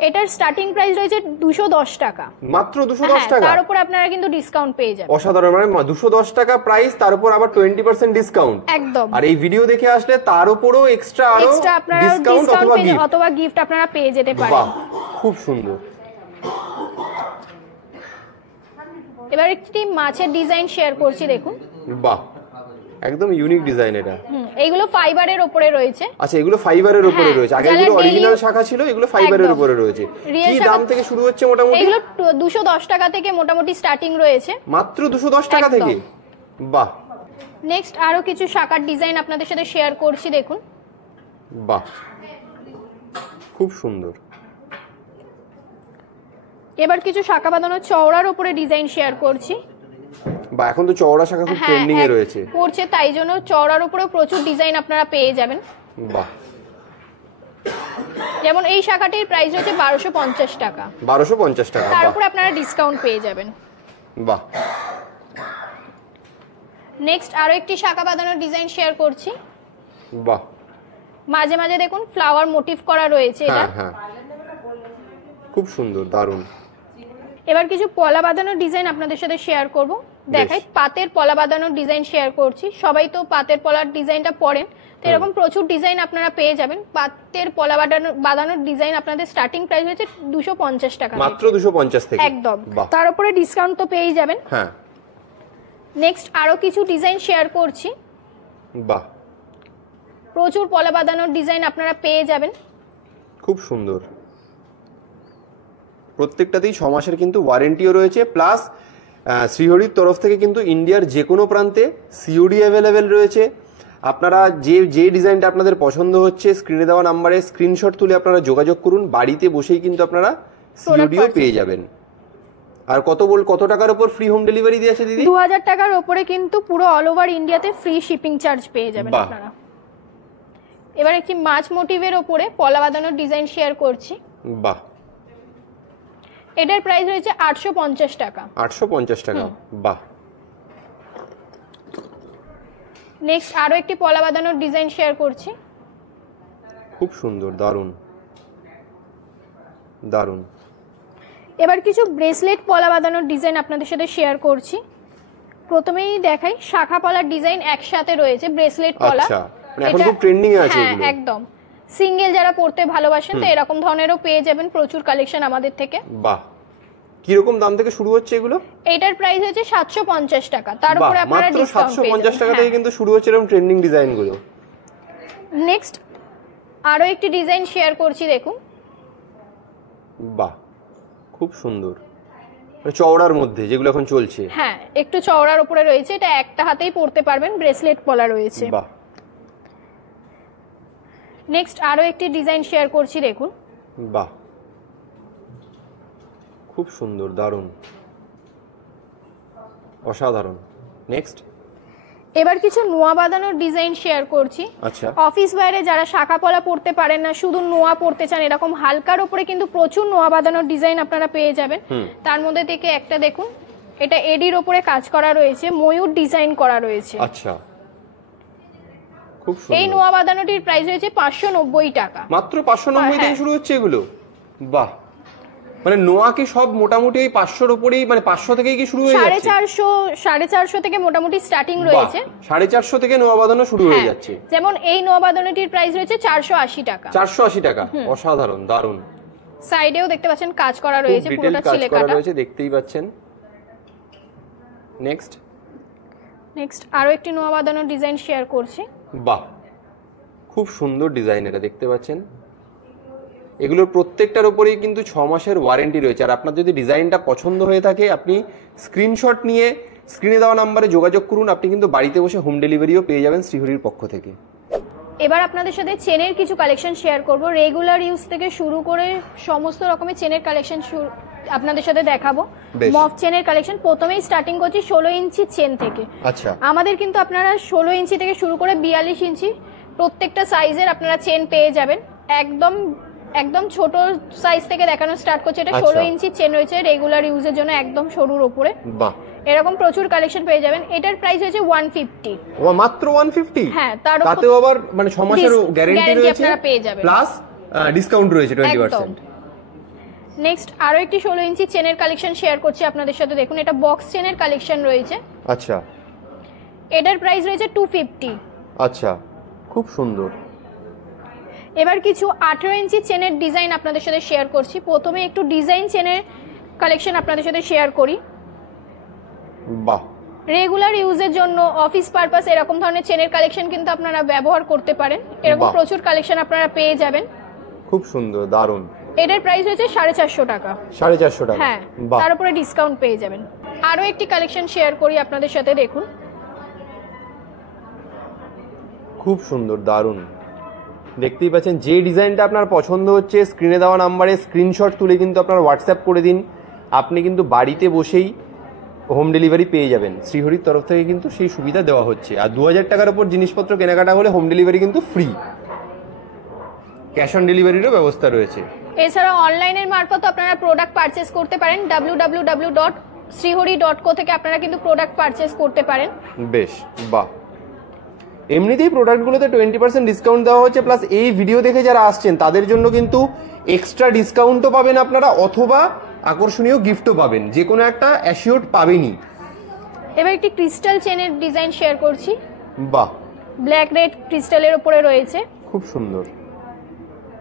এটার স্টার্টিং প্রাইস রয়েছে 210 টাকা, মাত্র 210 টাকা। তার উপর আপনারা কিন্তু ডিসকাউন্ট পেয়ে যাবেন। অসাধারণ, মানে 210 টাকা প্রাইস, তার উপর আবার 20% ডিসকাউন্ট। একদম। আর এই ভিডিও দেখে আসলে তার উপরও এক্সট্রা আরো ডিসকাউন্ট অথবা গিফট আপনারা পেয়ে যেতে পারেন। বাহ, খুব সুন্দর। এবার একটি মাছের ডিজাইন শেয়ার করছি, দেখুন। বাহ, একদম ইউনিক ডিজাইন এটা। এইগুলো ফাইবারের উপরে রয়েছে। আচ্ছা, এগুলো ফাইবারের উপরে রয়েছে। আগে এগুলো অরিজিনাল শাখা ছিল, এগুলো ফাইবারের উপরে রয়েছে। কি দাম থেকে শুরু হচ্ছে মোটামুটি? এগুলো 210 টাকা থেকে মোটামুটি স্টার্টিং রয়েছে। মাত্র 210 টাকা থেকে? বাহ। নেক্সট আরো কিছু শাখার ডিজাইন আপনাদের সাথে শেয়ার করছি, দেখুন। বাহ, খুব সুন্দর। এবার কিছু শাখা বাঁধানো চওড়ার উপরে ডিজাইন শেয়ার করছি। বা এখন তো চওড়া শাখা খুব ট্রেন্ডিং এ রয়েছে, পড়ছে, তাই জন্য চওড়ার উপরে প্রচুর ডিজাইন আপনারা পেয়ে যাবেন। বাহ। যেমন এই শাখাটির প্রাইস হচ্ছে 1250 টাকা। 1250 টাকা, তার উপরে আপনারা ডিসকাউন্ট পেয়ে যাবেন। বাহ। নেক্সট আরো একটি শাখা বাঁধানোর ডিজাইন শেয়ার করছি। বাহ, মাঝে মাঝে দেখুন ফ্লাওয়ার মোটিভ করা রয়েছে এটা। হ্যাঁ, খুব সুন্দর, দারুণ। এবার কিছু পলা বাঁধানোর ডিজাইন আপনাদের সাথে শেয়ার করব। দেখাই, পাতের পলা বাঁধানোর ডিজাইন শেয়ার করছি। সবাই তো পাতের পলার ডিজাইনটা পরেন, তো এরকম প্রচুর ডিজাইন আপনারা পেয়ে যাবেন। পাতের পলা বাঁধানোর ডিজাইন আপনাদের স্টার্টিং প্রাইস হচ্ছে 250 টাকা, মাত্র 250 থেকে। একদম। তার উপরে ডিসকাউন্ট তো পেয়েই যাবেন। হ্যাঁ। নেক্সট আরো কিছু ডিজাইন শেয়ার করছি। বাহ, প্রচুর পলা বাঁধানোর ডিজাইন আপনারা পেয়ে যাবেন। খুব সুন্দর। প্রত্যেকটাতেই 6 মাসের কিন্তু ওয়ারেন্টিও রয়েছে, প্লাস শ্রীহরির তরফ থেকে কিন্তু ইন্ডিয়ার যে কোনো প্রান্তে সিওডি অ্যাভেলেবেল রয়েছে। আপনারা যে ডিজাইনটা আপনাদের পছন্দ হচ্ছে, স্ক্রিনে দেওয়া নাম্বারে স্ক্রিনশট তুলে আপনারা যোগাযোগ করুন। বাড়িতে বসেই কিন্তু আপনারা সিওডিও পেয়ে যাবেন। আর কত টাকার উপর ফ্রি হোম ডেলিভারি দিয়েছে দিদি? 2000 টাকার উপরে কিন্তু পুরো অল ওভার ইন্ডিয়াতে ফ্রি শিপিং চার্জ পেয়ে যাবেন আপনারা। এবার একটি মাছ মোটিভের উপরে পলা বাঁধানোর ডিজাইন শেয়ার করছি। বাহ। এটার প্রাইস রয়েছে 850 টাকা। 850 টাকা, বাহ। নেক্সট আরো একটি পলা বাঁধানোর ডিজাইন শেয়ার করছি। খুব সুন্দর, দারুণ দারুণ। এবার কিছু ব্রেসলেট পলা বাঁধানোর ডিজাইন আপনাদের সাথে শেয়ার করছি। প্রথমেই দেখাই, শাখা পলার ডিজাইন একসাথে রয়েছে, ব্রেসলেট পলা। আচ্ছা, মানে এখন খুব ট্রেন্ডিং এ আছে এগুলো। একদম। সিঙ্গেল যারা পড়তে ভালোবাসেন, তো এরকম ধরনেরও পেয়ে যাবেন প্রচুর কালেকশন আমাদের থেকে। বাহ। কি রকম দাম থেকে শুরু হচ্ছে এগুলো? এটার প্রাইস হচ্ছে 750 টাকা, তার উপরে আপনারা ডিসকাউন্ট পেয়ে যাবেন। 750 টাকা থেকে কিন্তু শুরু হচ্ছে এরকম ট্রেন্ডিং ডিজাইন গুলো। নেক্সট আরো একটি ডিজাইন শেয়ার করছি, দেখুন। বাহ, খুব সুন্দর। চওড়ার মধ্যে যেগুলো এখন চলছে, হ্যাঁ, একটু চওড়ার উপরে রয়েছে। এটা একটা হাতেই পড়তে পারবেন, ব্রেসলেট পলা রয়েছে। বাহ। নেক্সট আরো একটি ডিজাইন শেয়ার করছি, দেখুন। বাহ, খুব সুন্দর, দারুণ, অসাধারণ। নেক্সট এবার কিছু নোয়া বাঁধানোর ডিজাইন শেয়ার করছি। আচ্ছা। অফিস ওয়্যারে যারা শাখা পলা পড়তে পারেন না, শুধু নোয়া পড়তে চান, এরকম হালকার উপরে কিন্তু প্রচুর নোয়া বাঁধানোর ডিজাইন আপনারা পেয়ে যাবেন। তার মধ্যে থেকে একটা দেখুন, এটা এডির উপরে কাজ করা রয়েছে, ময়ূর ডিজাইন করা রয়েছে। আচ্ছা, খুব সুন্দর। এই নোয়া বাঁধানোটির প্রাইস হয়েছে 590 টাকা। মাত্র 590 থেকে শুরু হচ্ছে এগুলো? বাহ। মানে নোয়া কি সব মোটামুটি ওই 500-র উপরেই, মানে 500 থেকেই কি শুরু হয়ে যাচ্ছে? 450 থেকে মোটামুটি স্টার্টিং রয়েছে। 450 থেকে নোয়া বাঁধানো শুরু হয়ে যাচ্ছে। যেমন এই নোয়া বাঁধানোটির প্রাইস রয়েছে 480 টাকা। 480 টাকা, অসাধারণ, দারুণ। সাইডেও দেখতে পাচ্ছেন কাজ করা রয়েছে, পুরোটা ছিলে কাটা রয়েছে, দেখতেই পাচ্ছেন। নেক্সট আরো একটি নোয়া বাঁধানোর ডিজাইন শেয়ার করছি। বাহ, খুব সুন্দর ডিজাইন, এটা দেখতে পাচ্ছেন। এগুলোর প্রত্যেকটার উপরেই কিন্তু 6 মাসের ওয়ারেন্টি রয়েছে। আর আপনার যদি ডিজাইনটা পছন্দ হয়ে থাকে, আপনি স্ক্রিনশট নিয়ে স্ক্রিনে দেওয়া নাম্বারে যোগাযোগ করুন। আপনি কিন্তু বাড়িতে বসে হোম ডেলিভারিও পেয়ে যাবেন শ্রীহরির পক্ষ থেকে। এবার আপনাদের সাথে চেনের কিছু কালেকশন শেয়ার করব। রেগুলার ইউজ থেকে শুরু করে সমস্ত রকমের চেনের কালেকশন আপনাদের সাথে দেখাবো। মফ চেনের কালেকশন প্রথমেই স্টার্টিং করছি 16 ইঞ্চি চেন থেকে। আচ্ছা, আমাদের কিন্তু আপনারা 16 ইঞ্চি থেকে শুরু করে 42 ইঞ্চি প্রত্যেকটা সাইজের আপনারা চেন পেয়ে যাবেন। একদম ছোট সাইজ থেকে দেখানো স্টার্ট করছে। এটা 16 ইঞ্চি চেন রয়েছে, রেগুলার ইউজের জন্য একদম সরুর উপরে। বাহ, এরকম প্রচুর কালেকশন পেয়ে যাবেন। এটার প্রাইস হচ্ছে 150। মাত্র 150? হ্যাঁ, তাতেও আবার মানে 6 মাসের গ্যারান্টি রয়েছে, আপনারা পেয়ে যাবেন, প্লাস ডিসকাউন্ট রয়েছে 20%। নেক্সট আরো একটি 16 ইঞ্চি চেনের কালেকশন শেয়ার করছি আপনাদের সাথে। দেখুন, এটা বক্স চেনের কালেকশন রয়েছে। আচ্ছা, এটার প্রাইস রয়েছে 250। আচ্ছা, খুব সুন্দর। এবার কিছু 18 ইঞ্চি চেনের ডিজাইন আপনাদের সাথে শেয়ার করছি। প্রথমে একটু ডিজাইন চেনের কালেকশন আপনাদের সাথে শেয়ার করি। বাহ, রেগুলার ইউজের জন্য, অফিস পারপাস এরকম ধরনের চেনের কালেকশন কিন্তু আপনারা ব্যবহার করতে পারেন। এরকম প্রচুর কালেকশন আপনারা পেয়ে যাবেন। খুব সুন্দর, দারুণ। এটার প্রাইস হচ্ছে 450 টাকা। 450 টাকা, হ্যাঁ, তার উপরে ডিসকাউন্ট পেয়ে যাবেন। আরো একটি কালেকশন শেয়ার করি আপনাদের সাথে। দেখুন, খুব সুন্দর, দারুণ। দেখতেই পাচ্ছেন, যে ডিজাইনটা আপনার পছন্দ হচ্ছে স্ক্রিনে দেওয়া নাম্বারে স্ক্রিনশট তুলে কিন্তু আপনার হোয়াটসঅ্যাপ করে দিন। আপনি কিন্তু বাড়িতে বসেই হোম ডেলিভারি পেয়ে যাবেন। শ্রীহরির তরফ থেকে কিন্তু সেই সুবিধা দেওয়া হচ্ছে। আর 2000 টাকার উপর জিনিসপত্র কেনাকাটা হলে হোম ডেলিভারি কিন্তু ফ্রি, ক্যাশ অন ডেলিভারিরও ব্যবস্থা রয়েছে। এছাড়া অনলাইনের মারফত আপনারা প্রোডাক্ট পারচেস করতে পারেন। www.srihori.co থেকে আপনারা কিন্তু প্রোডাক্ট পারচেস করতে পারেন। বেশ, বাহ। এমনিতেই প্রোডাক্টগুলোতে 20% ডিসকাউন্ট দেওয়া হচ্ছে, প্লাস এই ভিডিও দেখে যারা আসছেন তাদের জন্য কিন্তু এক্সট্রা ডিসকাউন্টও পাবেন আপনারা, অথবা আকর্ষণীয় গিফটও পাবেন। যে কোনো একটা অ্যাসিওর পাবেনই। এবার একটি ক্রিস্টাল চেনের ডিজাইন শেয়ার করছি। বাহ, ব্ল্যাক রেড ক্রিস্টালের উপরে রয়েছে, খুব সুন্দর,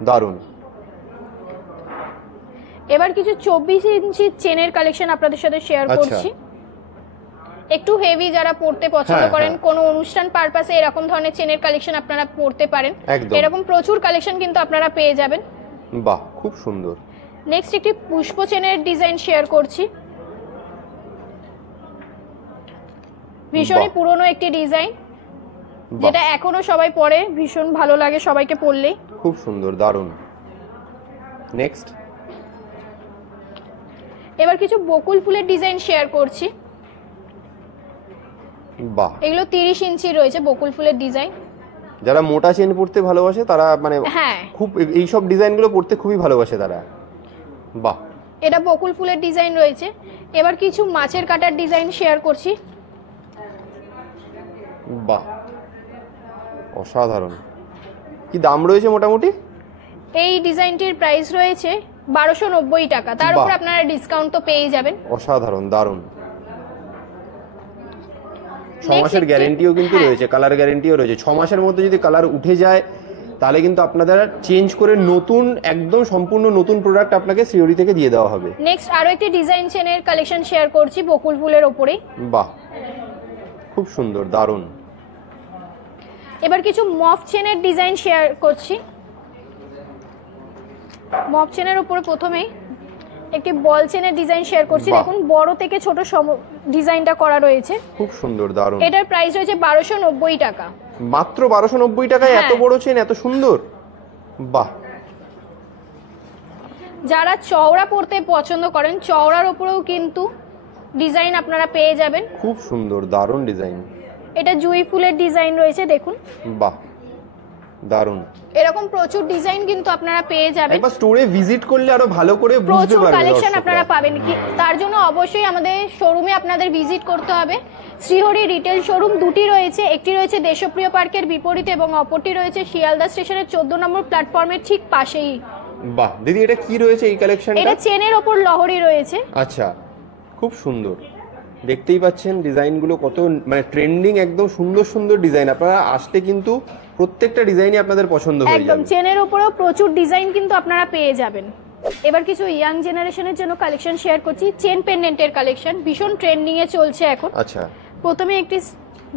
দারুণ। এবার কিছু 24 ইঞ্চি চেনের কালেকশন আপনাদের সাথে শেয়ার করছি। একটু হেভি যারা পড়তে পছন্দ করেন, কোন অনুষ্ঠান পারপাসে এরকম ধরনের চেনের কালেকশন আপনারা পড়তে পারেন। এরকম প্রচুর কালেকশন কিন্তু আপনারা পেয়ে যাবেন। বাহ, খুব সুন্দর। নেক্সট একটি পুষ্প চেনের ডিজাইন শেয়ার করছি। ভীষণই পুরনো একটি ডিজাইন, যেটা এখনো সবাই পরে, ভীষণ ভালো লাগে সবাইকে পরলেই। খুব সুন্দর, দারুণ। নেক্সট এবার কিছু বকুল ফুলের ডিজাইন শেয়ার করছি। বাহ, এগুলো 30 ইঞ্চি রয়েছে বকুল ফুলের ডিজাইন। যারা মোটা চেন পড়তে ভালোবাসে তারা মানে খুব এই সব ডিজাইনগুলো পড়তে খুবই ভালোবাসে তারা। বাহ, এটা বকুল ফুলের ডিজাইন রয়েছে। এবার কিছু মাছের কাটার ডিজাইন শেয়ার করছি। বাহ, অসাধারণ। কি দাম রয়েছে মোটামুটি? এই ডিজাইনটির প্রাইস রয়েছে 1290 টাকা। তার উপর আপনারা ডিসকাউন্ট তো পেয়ে যাবেন। অসাধারণ, দারুণ। 6 মাসের গ্যারান্টিও কিন্তু রয়েছে, কালার গ্যারান্টিও রয়েছে। 6 মাসের মধ্যে যদি কালার উঠে যায় তাহলে কিন্তু আপনাদের চেঞ্জ করে নতুন, একদম সম্পূর্ণ নতুন প্রোডাক্ট আপনাকে শ্রীহরি থেকে দিয়ে দেওয়া হবে। নেক্সট আরো একটি ডিজাইন চেনের কালেকশন শেয়ার করছি বকুল ফুলের উপরেই। বাহ, খুব সুন্দর, দারুণ। এবার কিছু মফ চেনের ডিজাইন শেয়ার করছি। মফ চেনের উপরে প্রথমেই একটি বল চেনের ডিজাইন শেয়ার করছি। দেখুন, বড় থেকে ছোট ডিজাইনটা করা রয়েছে, খুব সুন্দর, দারুণ। এটার প্রাইস রয়েছে 1290 টাকা। মাত্র 1290 টাকায় এত বড় চেন, এত সুন্দর। বাহ, যারা চওড়া পড়তে পছন্দ করেন, চওড়ার উপরেও কিন্তু ডিজাইন আপনারা পেয়ে যাবেন। খুব সুন্দর, দারুণ ডিজাইন। এটা জুঁই ফুলের ডিজাইন রয়েছে, দেখুন। বাহ, দারুণ। এরকম প্রচুর ডিজাইন কিন্তু আপনারা পেয়ে যাবেন। একবার স্টোরে ভিজিট করলে আরো ভালো করে বুঝতে পারবেন। প্রচুর কালেকশন আপনারা পাবেন। তার জন্য অবশ্যই আমাদের শোরুমে আপনাদের ভিজিট করতে হবে। শ্রীহরি রিটেল শোরুম দুটি রয়েছে, একটি রয়েছে দেশপ্রিয় পার্কের বিপরীতে এবং অপরটি রয়েছে শিয়ালদা স্টেশনের 14 নম্বর প্ল্যাটফর্মের ঠিক পাশেই বাহ দিদি, এটা কি রয়েছে এই কালেকশনটা? এটা চেনের ওপর লহরি রয়েছে। আচ্ছা, খুব সুন্দর, দেখতেই পাচ্ছেন ডিজাইনগুলো কত মানে ট্রেন্ডিং, একদম সুন্দর সুন্দর ডিজাইন। আপনারা আসলে কিন্তু প্রত্যেকটা ডিজাইনই আপনাদের পছন্দ হয়ে একদম যাবে। চেনের ওপরেও প্রচুর ডিজাইন কিন্তু আপনারা পেয়ে যাবেন। এবার কিছু ইয়াং জেনারেশনের জন্য কালেকশন শেয়ার করছি। চেন পেন্ডেন্টের কালেকশন ভীষণ ট্রেন্ডিং এ চলছে এখন। আচ্ছা, প্রথমে একটি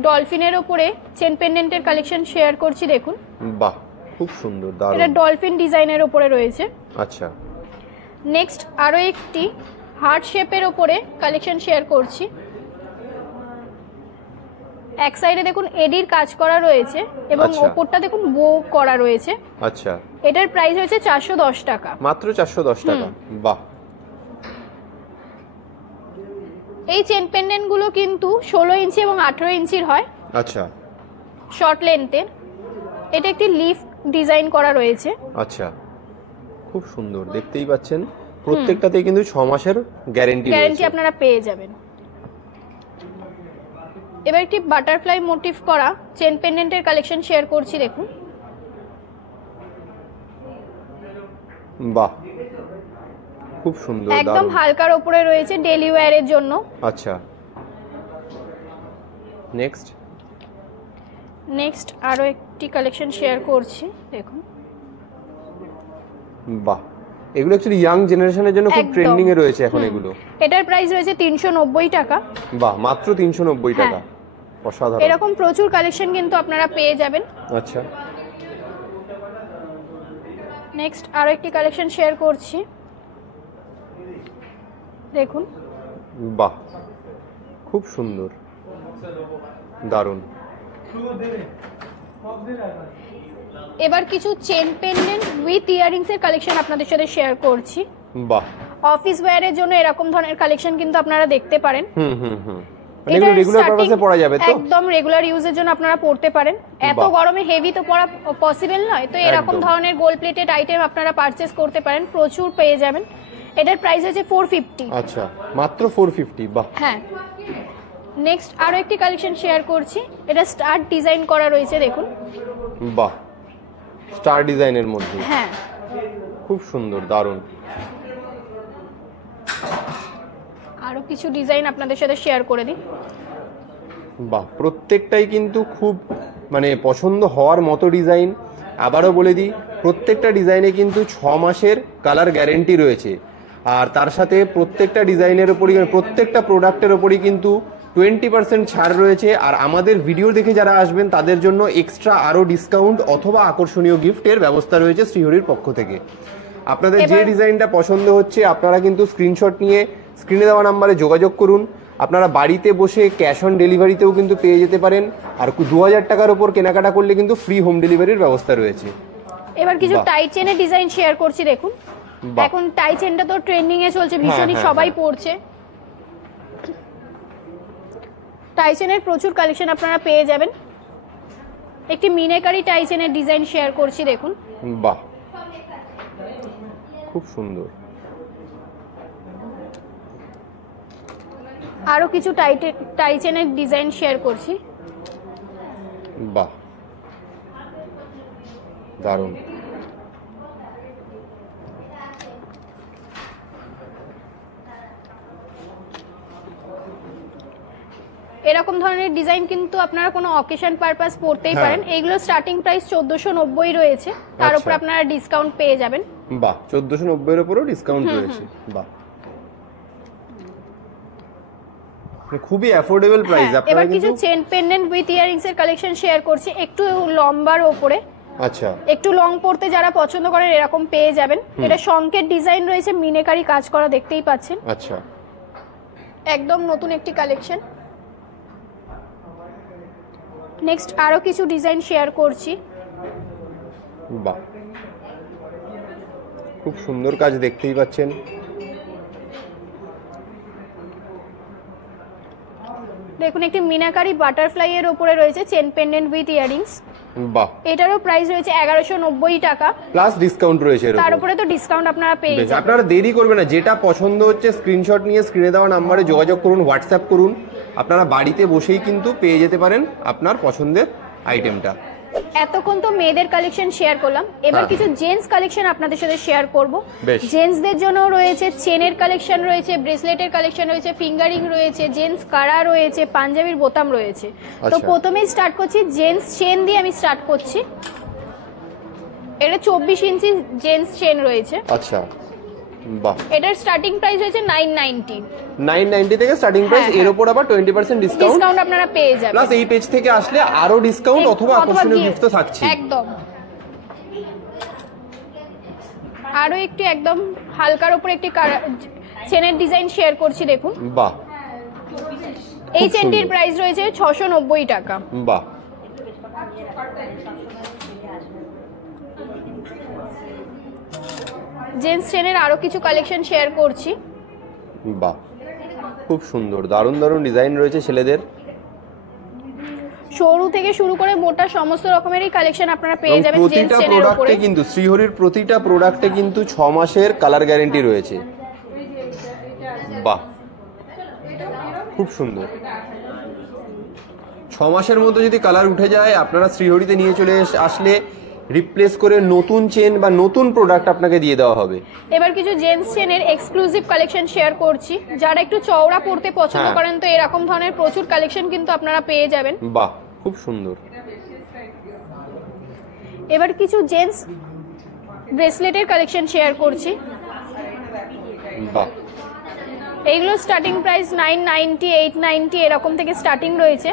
ডলফিনের ওপরে চেন পেন্ডেন্টের কালেকশন শেয়ার করছি, দেখুন। বাহ, খুব সুন্দর, দারুণ। এটা ডলফিন ডিজাইনের ওপরে রয়েছে। আচ্ছা, নেক্সট আরো একটি হার্ট শেপের ওপরে কালেকশন শেয়ার করছি। এক সাইডে দেখুন এডির কাজ করা রয়েছে এবং আচ্ছা। ওপরটা দেখুন বো করা রয়েছে। আচ্ছা, এটার প্রাইস হচ্ছে 410 টাকা। মাত্র 410 টাকা। বাহ, এই চেন পেন্ডেন্ট গুলো কিন্তু 16 ইঞ্চি এবং 18 ইঞ্চির হয়, আচ্ছা শর্ট লেন্থের। এটা একটি লিফ ডিজাইন করা রয়েছে। আচ্ছা, খুব সুন্দর, দেখতেই পাচ্ছেন প্রত্যেকটাতে কিন্তু 6 মাসের গ্যারান্টি রয়েছে। আপনারা পেয়ে যাবেন। এবার একটি বাটারফ্লাই মোটিভ করা চেন পেন্ডেন্টের কালেকশন শেয়ার করছি, দেখুন। বাহ, খুব সুন্দর, একদম দারুণ। হালকার উপরে রয়েছে ডেইলি ওয়্যারের জন্য। আচ্ছা, নেক্সট আরো একটি কালেকশন শেয়ার করছি, দেখুন। বাহ, এগুলো অ্যাকচুয়ালি ইয়াং জেনারেশনের জন্য খুব একদম। ট্রেন্ডিং এ রয়েছে এখন এগুলো। এটার প্রাইস রয়েছে 390 টাকা। বাহ, মাত্র 390 টাকা। অসাধারণ। এরকম প্রচুর কালেকশন কিন্তু আপনারা পেয়ে যাবেন। আচ্ছা, নেক্সট আরো একটি কালেকশন শেয়ার করছি, দেখুন। বাহ, খুব সুন্দর, দারুণ। এবার কিছু চেন পেন্ডেন্ট উইথ ইয়ারিংস এর কালেকশন আপনাদের সাথে শেয়ার করছি। বাহ, অফিস ওয়্যারের জন্য এরকম ধরনের কালেকশন কিন্তু আপনারা দেখতে পারেন। মানে এগুলো রেগুলার পারপাসে পরা যাবে তো? একদম রেগুলার ইউজের জন্য আপনারা পড়তে পারেন। এত গরমে হেভি তো পরা পসিবল নয়, তো এরকম ধরনের গোল্ড প্লেটেড আইটেম আপনারা পারচেজ করতে পারেন, প্রচুর পেয়ে যাবেন। এটার প্রাইস হচ্ছে 450। আচ্ছা, মাত্র 450। বাহ, হ্যাঁ। নেক্সট আরো একটি কালেকশন শেয়ার করছি। এটা স্টার ডিজাইন করা রয়েছে, দেখুন। বাহ, স্টার ডিজাইনের মধ্যে। হ্যাঁ, খুব সুন্দর, দারুণ। আরো কিছু ডিজাইন আপনাদের সাথে শেয়ার করে দিই। বাহ, প্রত্যেকটাই কিন্তু খুব মানে পছন্দ হওয়ার মতো ডিজাইন। আবারও বলে দিই, প্রত্যেকটা ডিজাইনে কিন্তু 6 মাসের কালার গ্যারেন্টি রয়েছে। আর তার সাথে প্রত্যেকটা ডিজাইনের উপরই, প্রত্যেকটা প্রোডাক্টের উপরই কিন্তু 20% ছাড় রয়েছে। আর আমাদের ভিডিও দেখে যারা আসবেন তাদের জন্য এক্সট্রা আরও ডিসকাউন্ট অথবা আকর্ষণীয় গিফটের ব্যবস্থা রয়েছে শ্রীহরির পক্ষ থেকে। আপনাদের যে ডিজাইনটা পছন্দ হচ্ছে আপনারা কিন্তু স্ক্রিনশট নিয়ে স্ক্রিনে দেওয়া নাম্বারে যোগাযোগ করুন। আপনারা বাড়িতে বসে ক্যাশ অন ডেলিভারিতেও কিন্তু পেয়ে যেতে পারেন। আর 2000 টাকার উপর কেনাকাটা করলে কিন্তু ফ্রি হোম ডেলিভারির ব্যবস্থা রয়েছে। এবার কিছু টাই চেনের ডিজাইন শেয়ার করছি, দেখুন। এখন টাই চেনটা তো ট্রেন্ডিং এ চলছে, ভীষণই সবাই পড়ছে। টাই চেনের প্রচুর কালেকশন আপনারা পেয়ে যাবেন। একটি মিনেকারি টাই চেনের ডিজাইন শেয়ার করছি, দেখুন। বাহ, খুব সুন্দর। আরো কিছু টাই চেনের ডিজাইন শেয়ার করছি। বাহ, দারুণ। এরকম ধরনের ডিজাইন কিন্তু আপনারা কোনো অকেশন পারপাস পড়তেই পারেন। এইগুলো স্টার্টিং প্রাইস 1490 রয়েছে, তার উপর আপনারা ডিসকাউন্ট পেয়ে যাবেন। বাহ, 1490 এর উপরও ডিসকাউন্ট রয়েছে। বাহ, খুবই অ্যাফোর্ডেবল প্রাইস। আপনারা এবার কিছু চেন পেন্ডেন্ট উইথ ইয়ারিংস এর কালেকশন শেয়ার করছি, একটু লম্বার উপরে। আচ্ছা, একটু লং পড়তে যারা পছন্দ করেন এরকম পেয়ে যাবেন। এটা শঙ্কের ডিজাইন রয়েছে, মিনেকারি কাজ করা, দেখতেই পাচ্ছেন। আচ্ছা, একদম নতুন একটি কালেকশন। নেক্সট আরো কিছু ডিজাইন শেয়ার করছি। বাহ, খুব সুন্দর কাজ, দেখতেই পাচ্ছেন। দেখুন, একটি মিনাকারি বাটারফ্লাই এর উপরে রয়েছে চেন পেন্ডেন্ট উইথ ইয়ারিংস। বাহ, এটারও প্রাইস রয়েছে 1190 টাকা, প্লাস ডিসকাউন্ট রয়েছে। তার উপরে তো ডিসকাউন্ট আপনারা পেয়ে যাবেন। আপনারা দেরি করবেন না, যেটা পছন্দ হচ্ছে স্ক্রিনশট নিয়ে স্ক্রিনে দেওয়া নাম্বারে যোগাযোগ করুন, হোয়াটসঅ্যাপ করুন। আপনারা বাড়িতে বসেই কিন্তু পেয়ে যেতে পারেন আপনার পছন্দের আইটেমটা। এতক্ষণ তো মেয়েদের কালেকশন শেয়ার করলাম, এবার কিছু জেন্টস কালেকশন আপনাদের সাথে শেয়ার করব। জেন্টসদের জন্য রয়েছে চেনের কালেকশন রয়েছে, ব্রেসলেটের কালেকশন রয়েছে, ফিঙ্গারিং রয়েছে, জেন্টস কারা রয়েছে, পাঞ্জাবির বোতাম রয়েছে। তো প্রথমেই স্টার্ট করছি জেন্টস চেন দিয়ে, আমি স্টার্ট করছি। এটা 24 ইঞ্চি জেন্টস চেন রয়েছে। আচ্ছা, বাহ। এটার স্টার্টিং প্রাইস হয়েছে 990 থেকে স্টার্টিং প্রাইস, এর উপর আবার 20% ডিসকাউন্ট আপনারা পেয়ে যাবেন। প্লাস এই পেজ থেকে আসলে আরো ডিসকাউন্ট অথবা আকর্ষণীয় গিফট তো থাকছে। একদম। আরো একটু একদম হালকার উপর একটি চেনের ডিজাইন শেয়ার করছি, দেখুন। বাহ। এই চেনটির প্রাইস রয়েছে 690 টাকা। বাহ। জেন্টস চেনের আরো কিছু কালেকশন শেয়ার করছি। বাহ, খুব সুন্দর, দারুণ দারুণ ডিজাইন রয়েছে ছেলেদের। সরু থেকে শুরু করে মোটা সমস্ত রকমেরই কালেকশন আপনারা পেয়ে যাবেন জেন্টস চেনের উপরে। প্রত্যেকটা কিন্তু শ্রীহরির প্রতিটা প্রোডাক্টে কিন্তু 6 মাসের কালার গ্যারান্টি রয়েছে। বাহ, খুব সুন্দর। 6 মাসের মধ্যে যদি কালার উঠে যায়, আপনারা শ্রীহরিতে নিয়ে চলে আসলে রিপ্লেস করে নতুন চেন বা নতুন প্রোডাক্ট আপনাকে দিয়ে দেওয়া হবে। এবার কিছু জেন্টস চেনের এক্সক্লুসিভ কালেকশন শেয়ার করছি। যারা একটু চওড়া পড়তে পছন্দ করেন, তো এরকম ধরনের প্রচুর কালেকশন কিন্তু আপনারা পেয়ে যাবেন। বাহ, খুব সুন্দর। এবার কিছু জেন্টস ব্রেসলেটের কালেকশন শেয়ার করছি। বাহ। এইগুলো স্টার্টিং প্রাইস 990, 890 এরকম থেকে স্টার্টিং রয়েছে।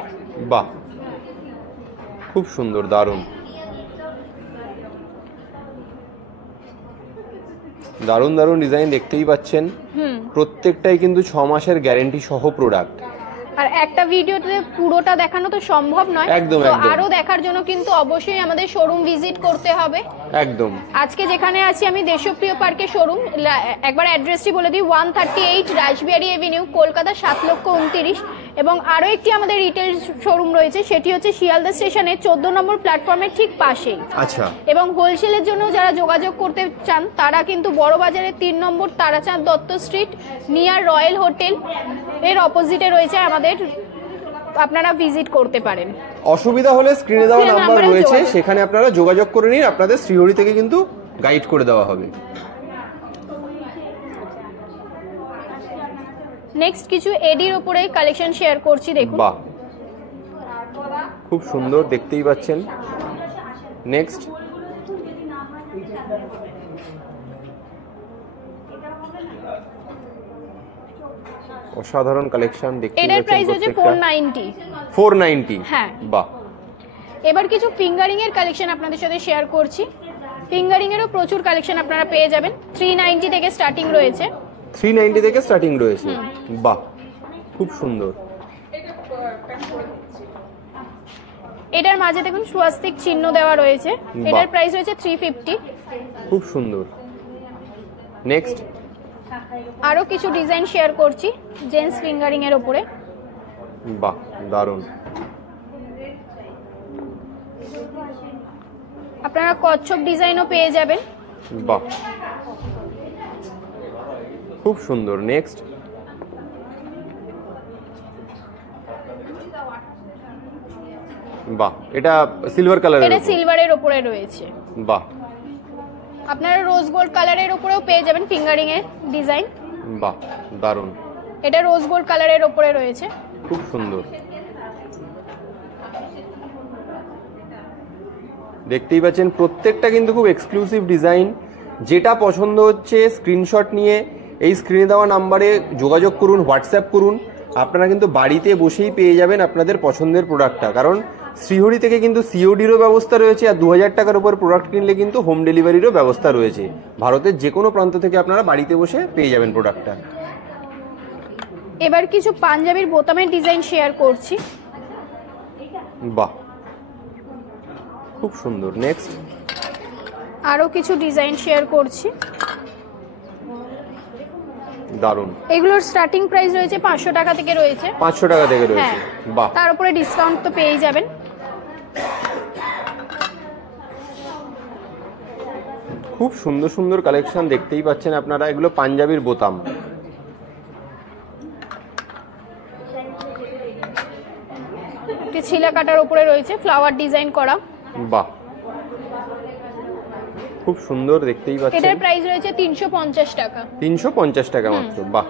বাহ, খুব সুন্দর, দারুণ দারুণ দারুণ ডিজাইন দেখতেই পাচ্ছেন। প্রত্যেকটাই কিন্তু 6 মাসের গ্যারান্টি সহ প্রোডাক্ট। আর একটা ভিডিওতে পুরোটা দেখানো তো সম্ভব নয়, তো আরো দেখার জন্য কিন্তু অবশ্যই আমাদের শোরুম ভিজিট করতে হবে। একদম। আজকে যেখানে আছি আমি দেশপ্রিয় পার্কের শোরুম, একবার অ্যাড্রেসটি বলে দিই, 138 রাসবিহারী এভিনিউ, কলকাতা 7,29,। এবং আরো একটি আমাদের রিটেল শোরুম রয়েছে, সেটি হচ্ছে শিয়ালদা স্টেশনের 14 নম্বর প্ল্যাটফর্মের ঠিক পাশেই। আচ্ছা। এবং হোলসেলের জন্য যারা যোগাযোগ করতে চান, তারা কিন্তু বড় বাজারের 3 নম্বর Tarachand Dutta street near royal hotel এর অপোজিটে রয়েছে আমাদের, আপনারা ভিজিট করতে পারেন। অসুবিধা হলে স্ক্রিনে দেওয়া নাম্বার রয়েছে, সেখানে আপনারা যোগাযোগ করে নিন, আপনাদের শ্রীহরি থেকে কিন্তু গাইড করে দেওয়া হবে। নেক্সট কিছু এডির উপরে কালেকশন শেয়ার করছি, দেখুন। বাহ, খুব সুন্দর, দেখতেই পাচ্ছেন। নেক্সট অসাধারণ কালেকশন দেখতে পাচ্ছেন। এটার প্রাইস হচ্ছে 490। হ্যাঁ। বাহ। এবার কিছু ফিঙ্গারিং এর কালেকশন আপনাদের সাথে শেয়ার করছি। ফিঙ্গারিং এরও প্রচুর কালেকশন আপনারা পেয়ে যাবেন। 390 থেকে স্টার্টিং রয়েছে। 390 থেকে স্টার্টিং রয়েছে। বাহ, খুব সুন্দর। এটার মাঝে দেখুন স্বাস্তিক চিহ্ন দেওয়া রয়েছে। এটার প্রাইস হচ্ছে 350। খুব সুন্দর। নেক্সট আরো কিছু ডিজাইন শেয়ার করছি জেন্টস ফিঙ্গারিং এর উপরে। বাহ, দারুণ। আপনারা কচ্ছপ ডিজাইনও পেয়ে যাবেন। বাহ, খুব সুন্দর। নেক্সট বাহ, এটা সিলভার কালারের, এটা সিলভারের উপরে রয়েছে। বাহ। আপনারা রোজ গোল্ড কালারের উপরেও পেয়ে যাবেন ফিঙ্গারিং এর ডিজাইন। বাহ, দারুণ। এটা রোজ গোল্ড কালারের উপরে রয়েছে, খুব সুন্দর। দেখতেই পাচ্ছেন প্রত্যেকটা কিন্তু খুব এক্সক্লুসিভ ডিজাইন। যেটা পছন্দ হচ্ছে স্ক্রিনশট নিয়ে এই স্ক্রিনে দেওয়া নাম্বারে যোগাযোগ করুন, হোয়াটসঅ্যাপ করুন। আপনারা কিন্তু বাড়িতে বসেই পেয়ে যাবেন আপনাদের পছন্দের প্রোডাক্টটা। কারণ শ্রীহরি থেকে কিন্তু সিওডিরও ব্যবস্থা রয়েছে, আর 2000 টাকার উপর প্রোডাক্ট কিনলে কিন্তু হোম ডেলিভারিরও ব্যবস্থা রয়েছে। ভারতের যে কোনো প্রান্ত থেকে আপনারা বাড়িতে বসে পেয়ে যাবেন প্রোডাক্টটা। এবার কিছু পাঞ্জাবির বোতামের ডিজাইন শেয়ার করছি। বাহ, খুব সুন্দর। নেক্সট আরো কিছু ডিজাইন শেয়ার করছি, দারুণ। এগুলোর স্টার্টিং প্রাইস রয়েছে 500 টাকা থেকে রয়েছে। 500 টাকা থেকে রয়েছে। বাহ, তার উপরে ডিসকাউন্ট তো পেয়ে যাবেন। খুব সুন্দর সুন্দর কালেকশন দেখতেই পাচ্ছেন আপনারা। এগুলো পাঞ্জাবির বোতাম। ছিলা কাটার উপরে রয়েছে ফ্লাওয়ার ডিজাইন করা। বাহ, খুব সুন্দর, দেখতেই পাচ্ছেন। এটার প্রাইস রয়েছে 350 টাকা। 350 টাকা মাত্র। বাহ।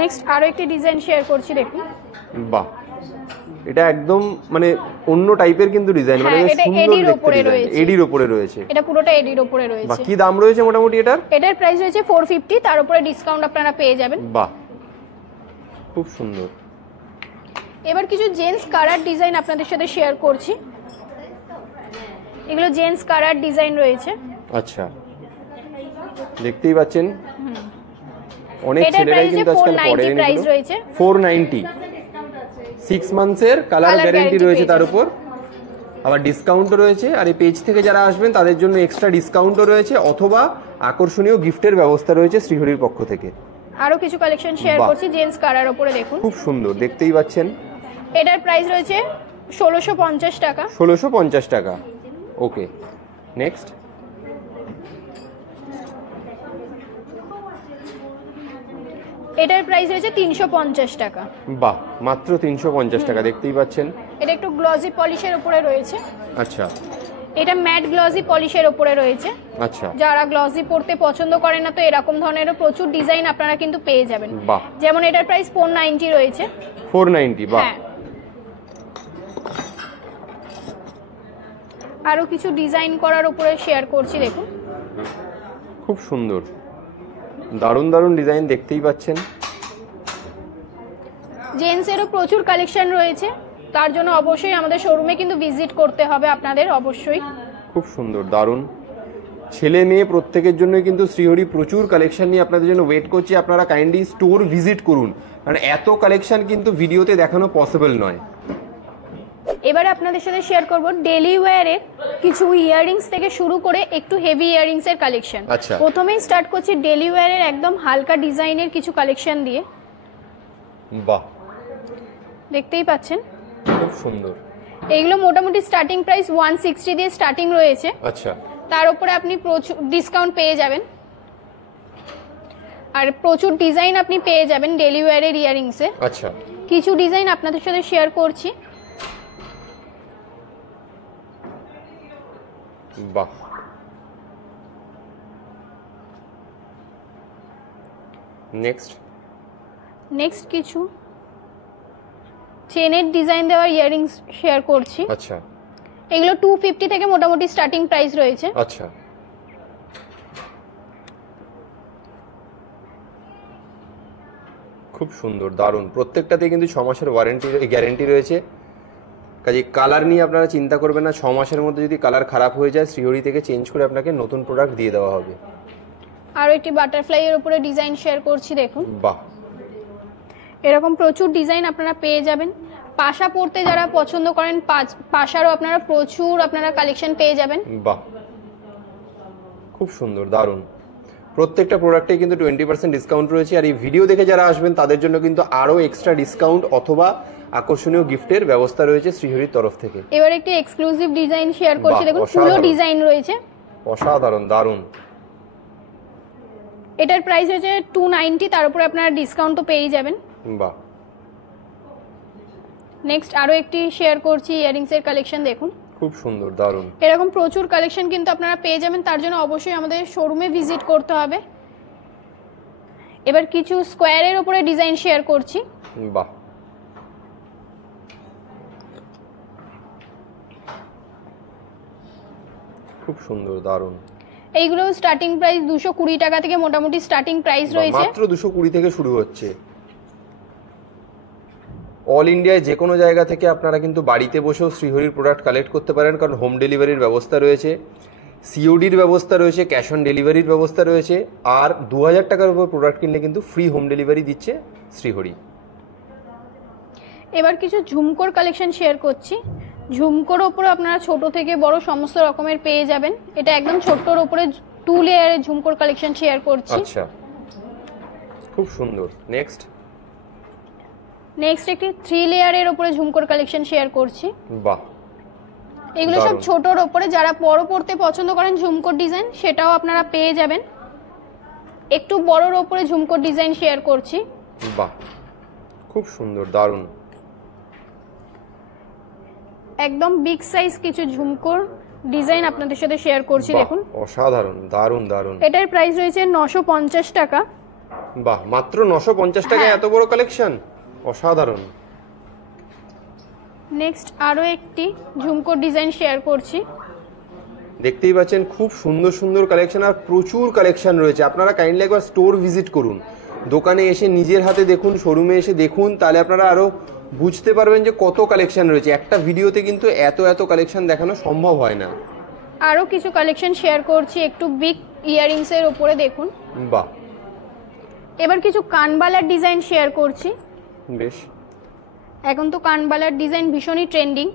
নেক্সট আরো একটি ডিজাইন শেয়ার করছি, দেখুন। বাহ, এটা একদম মানে অন্য টাইপের কিন্তু ডিজাইন, মানে বেশ এটা সুন্দর এডির দেখতে উপরে ডিজাইন। রয়েছে। এডির উপরে রয়েছে। এটা পুরোটা এডির উপরে রয়েছে। বাহ, কি দাম রয়েছে মোটামুটি এটার? এটার প্রাইস রয়েছে 450, তার উপরে ডিসকাউন্ট আপনারা পেয়ে যাবেন। বাহ, খুব সুন্দর। এবার কিছু জেন্টস কারার ডিজাইন আপনাদের সাথে শেয়ার করছি। এগুলো জেন্টস কারার ডিজাইন রয়েছে। আচ্ছা, দেখতেই পাচ্ছেন অনেক এটার ছেলেরাই প্রাইস কিন্তু আজকাল পরে 490 প্রাইস এগুলো। রয়েছে। 490, 6 মান্থসের কালার গ্যারান্টি রয়েছে তার উপর, আবার ডিসকাউন্টও রয়েছে। আর এই পেজ থেকে যারা আসবেন তাদের জন্য এক্সট্রা ডিসকাউন্টও রয়েছে, অথবা আকর্ষণীয় গিফটের ব্যবস্থা রয়েছে শ্রীহরির পক্ষ থেকে। আরো কিছু কালেকশন শেয়ার বাহ। করছি জেন্টস কারার উপরে, দেখুন। খুব সুন্দর, দেখতেই পাচ্ছেন। এটার প্রাইস রয়েছে 1650 টাকা। 1650 টাকা। ওকে, নেক্সট। এটার প্রাইস রয়েছে 350 টাকা। বাহ, মাত্র 350 টাকা, দেখতেই পাচ্ছেন। এটা একটু গ্লসি পলিশের উপরে রয়েছে। আচ্ছা, এটা ম্যাট গ্লসি পলিশের উপরে রয়েছে। আচ্ছা, যারা গ্লসি পড়তে পছন্দ করেন না, তো এরকম ধরনের প্রচুর ডিজাইন আপনারা কিন্তু পেয়ে যাবেন। বাহ, যেমন এটার প্রাইস 490 রয়েছে। 490। বাহ, হ্যাঁ, আরো কিছু ডিজাইন করার উপরে শেয়ার করছি, দেখুন। খুব সুন্দর, দারুণ দারুণ ডিজাইন, দেখতেই পাচ্ছেন। জেন্টসেরও প্রচুর কালেকশন রয়েছে, তার জন্য অবশ্যই আমাদের শোরুমে কিন্তু ভিজিট করতে হবে আপনাদের, অবশ্যই। খুব সুন্দর, দারুণ। ছেলে মেয়ে প্রত্যেকের জন্য কিন্তু শ্রীহরি প্রচুর কালেকশন নিয়ে আপনাদের জন্য ওয়েট করছে। আপনারা কাইন্ডলি স্টোর ভিজিট করুন, কারণ এত কালেকশন কিন্তু ভিডিওতে দেখানো পসিবল নয়। এবারে আপনাদের সাথে শেয়ার করব ডেলি ওয়্যারের কিছু ইয়াররিংস থেকে শুরু করে একটু হেভি ইয়াররিংস এর কালেকশন। আচ্ছা, প্রথমেই স্টার্ট করছি ডেলি ওয়্যারের একদম হালকা ডিজাইনের কিছু কালেকশন দিয়ে। বাহ, দেখতেই পাচ্ছেন, খুব সুন্দর। এইগুলো মোটামুটি স্টার্টিং প্রাইস 160 দিয়ে স্টার্টিং রয়েছে। আচ্ছা, তার উপরে আপনি প্রচুর ডিসকাউন্ট পেয়ে যাবেন, আর প্রচুর ডিজাইন আপনি পেয়ে যাবেন ডেলি ওয়্যারের ইয়াররিংস এ। আচ্ছা, কিছু ডিজাইন আপনাদের সাথে শেয়ার করছি। বাহ, নেক্সট কিছু চেনের ডিজাইন দেওয়ার ইয়াররিংস শেয়ার করছি। আচ্ছা, এগুলো 250 থেকে মোটামুটি স্টার্টিং প্রাইস রয়েছে। আচ্ছা, খুব সুন্দর, দারুণ। প্রত্যেকটাতে কিন্তু 6 মাসের ওয়ারেন্টি গ্যারেন্টি রয়েছে, কাজে কালার নিয়ে আপনারা চিন্তা করবেন না। 6 মাসের মধ্যে যদি কালার খারাপ হয়ে যায় শ্রীহরি থেকে চেঞ্জ করে আপনাকে নতুন প্রোডাক্ট দিয়ে দেওয়া হবে। আরো একটি বাটারফ্লাই এর উপরে ডিজাইন শেয়ার করছি, দেখুন। বাহ, এরকম প্রচুর ডিজাইন আপনারা পেয়ে যাবেন। পাশা পরতে যারা পছন্দ করেন, পাশারও আপনারা প্রচুর কালেকশন পেয়ে যাবেন। বাহ, খুব সুন্দর, দারুণ। প্রত্যেকটা প্রোডাক্টে কিন্তু 20% ডিসকাউন্ট রয়েছে। আর এই ভিডিও দেখে যারা আসবেন তাদের জন্য কিন্তু আরো এক্সট্রা ডিসকাউন্ট অথবা আকর্ষণীয় গিফটের ব্যবস্থা রয়েছে শ্রীহরির তরফ থেকে। এবার একটি এক্সক্লুসিভ ডিজাইন শেয়ার করছি, দেখুন। ফুলো ডিজাইন রয়েছে, অসাধারণ, দারুণ। এটার প্রাইস হচ্ছে 290, তার উপরে আপনারা ডিসকাউন্ট তো পেয়ে যাবেন। বাহ, নেক্সট আরো একটি শেয়ার করছি ইয়াররিংস এর কালেকশন, দেখুন। খুব সুন্দর, দারুণ। এরকম প্রচুর কালেকশন কিন্তু আপনারা পেয়ে যাবেন, তার জন্য অবশ্যই আমাদের শোরুমে ভিজিট করতে হবে। এবার কিছু স্কোয়ারের উপরে ডিজাইন শেয়ার করছি। বাহ, খুব সুন্দর, দারুণ। এইগুলো স্টার্টিং প্রাইস 220 টাকা থেকে মোটামুটি স্টার্টিং প্রাইস রয়েছে। মাত্র 220 থেকে শুরু হচ্ছে। অল ইন্ডিয়ায় যে কোনো জায়গা থেকে আপনারা কিন্তু বাড়িতে বসেও শ্রীহরির প্রোডাক্ট কালেক্ট করতে পারেন, কারণ হোম ডেলিভারির ব্যবস্থা রয়েছে, সিওডির ব্যবস্থা রয়েছে, ক্যাশ অন ডেলিভারির ব্যবস্থা রয়েছে। আর 2000 টাকার উপর প্রোডাক্ট কিনলে কিন্তু ফ্রি হোম ডেলিভারি দিচ্ছে শ্রীহরি। এবার কিছু ঝুমকোর কালেকশন শেয়ার করছি। ঝুমকোর ওপরে আপনারা ছোট থেকে বড় সমস্ত রকমের পেয়ে যাবেন। এটা একদম ছোট্টর উপরে 2 লেয়ারের ঝুমকোর কালেকশন শেয়ার করছি। আচ্ছা, খুব সুন্দর। নেক্সট একটি 3 লেয়ারের উপরে ঝুমকোর কালেকশন শেয়ার করছি। বাহ, এগুলো সব ছোটর উপরে, যারা বড় পড়তে পছন্দ করেন ঝুমকোর ডিজাইন সেটাও আপনারা পেয়ে যাবেন। একটু বড়র উপরে ঝুমকোর ডিজাইন শেয়ার করছি। বাহ, খুব সুন্দর, দারুণ। একদম বিগ সাইজ কিছু ঝুমকোর ডিজাইন আপনাদের সাথে শেয়ার করছি। দেখুন অসাধারণ, দারুন দারুন। এটার প্রাইস রয়েছে 950 টাকা। বাহ, মাত্র 950 টাকায় এত বড় কালেকশন, অসাধারণ। নেক্সট আরো একটি ঝুমকোর ডিজাইন শেয়ার করছি। দেখতেই পাচ্ছেন খুব সুন্দর সুন্দর কালেকশন, আর প্রচুর কালেকশন রয়েছে। আপনারা কাইন্ডলি একবার স্টোর ভিজিট করুন, দোকানে এসে নিজের হাতে দেখুন, শোরুমে এসে দেখুন, তাহলে আপনারা আরো বুঝতে পারবেন যে কত কালেকশন রয়েছে। একটা ভিডিওতে কিন্তু এত কালেকশন দেখানো সম্ভব হয় না। আরো কিছু কালেকশন শেয়ার করছি একটু বিগ ইয়ারিংস এর উপরে। দেখুন বাহ, এবার কিছু কানবালার ডিজাইন শেয়ার করছি। বেশ, এখন তো কানবালার ডিজাইন ভীষণই ট্রেন্ডিং।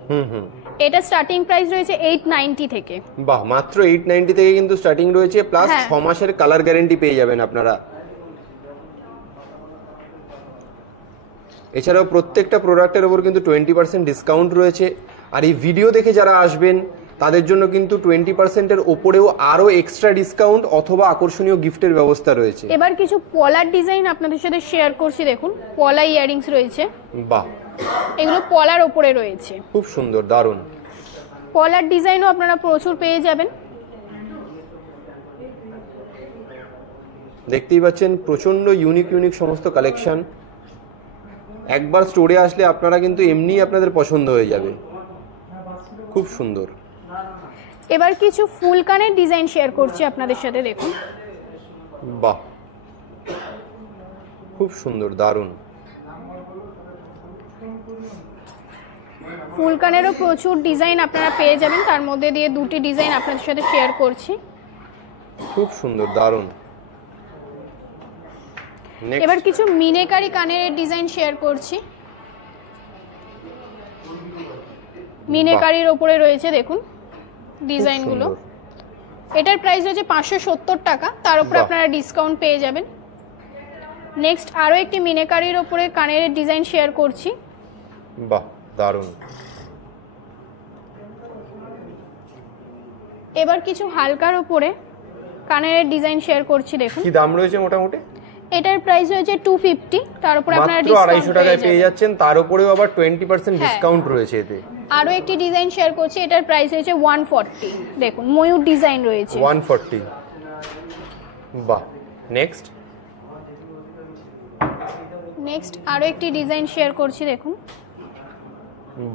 এটা স্টার্টিং প্রাইস রয়েছে 890 থেকে। বাহ, মাত্র 890 থেকে কিন্তু স্টার্টিং রয়েছে, প্লাস 6 মাসের কালার গ্যারান্টি পেয়ে যাবেন আপনারা। এছাড়াও প্রত্যেকটা প্রোডাক্টের উপর কিন্তু 20% ডিসকাউন্ট রয়েছে। আর এই ভিডিও দেখে যারা আসবেন তাদের জন্য কিন্তু 20%-এর ওপরেও আরো এক্সট্রা ডিসকাউন্ট অথবা আকর্ষণীয় গিফটের ব্যবস্থা রয়েছে। এবার কিছু পলার ডিজাইন আপনাদের সাথে শেয়ার করছি। দেখুন পলা ইয়ারিংস রয়েছে। বাহ, এগুলো পলার উপরে রয়েছে, খুব সুন্দর, দারুণ। পলার ডিজাইনও আপনারা প্রচুর পেয়ে যাবেন। দেখতেই পাচ্ছেন প্রচন্ড ইউনিক সমস্ত কালেকশন। একবার স্টোরে আসলে আপনারা কিন্তু এমনি আপনাদের পছন্দ হয়ে যাবে, খুব সুন্দর। এবার কিছু ফুল কানের ডিজাইন শেয়ার করছি আপনাদের সাথে। দেখুন বাহ, খুব সুন্দর, দারুণ। ফুল কানেরও প্রচুর ডিজাইন আপনারা পেয়ে যাবেন, তার মধ্যে দিয়ে দুটি ডিজাইন আপনাদের সাথে শেয়ার করছি। খুব সুন্দর, দারুণ। এবার কিছু মিনেকারি কানের ডিজাইন শেয়ার করছি। মিনেকারির উপরে রয়েছে দেখুন ডিজাইনগুলো। এটার প্রাইস রয়েছে 570 টাকা, তার উপরে আপনারা ডিসকাউন্ট পেয়ে যাবেন। নেক্সট আরো একটি মিনেকারির উপরে কানের ডিজাইন শেয়ার করছি। বাহ, দারুণ। এবার কিছু হালকার উপরে কানের ডিজাইন শেয়ার করছি। দেখুন কি দাম রয়েছে মোটামুটি? এটার প্রাইস রয়েছে 250, তার উপরে আপনারা মাত্র ডিসকাউন্ট 250 টাকায় পেয়ে যাচ্ছেন, তার উপরেও আবার 20% ডিসকাউন্ট রয়েছে এতে। আরো একটি ডিজাইন শেয়ার করছি, এটার প্রাইস রয়েছে 140। দেখুন ময়ূর ডিজাইন রয়েছে 140। বাহ, নেক্সট আরো একটি ডিজাইন শেয়ার করছি। দেখুন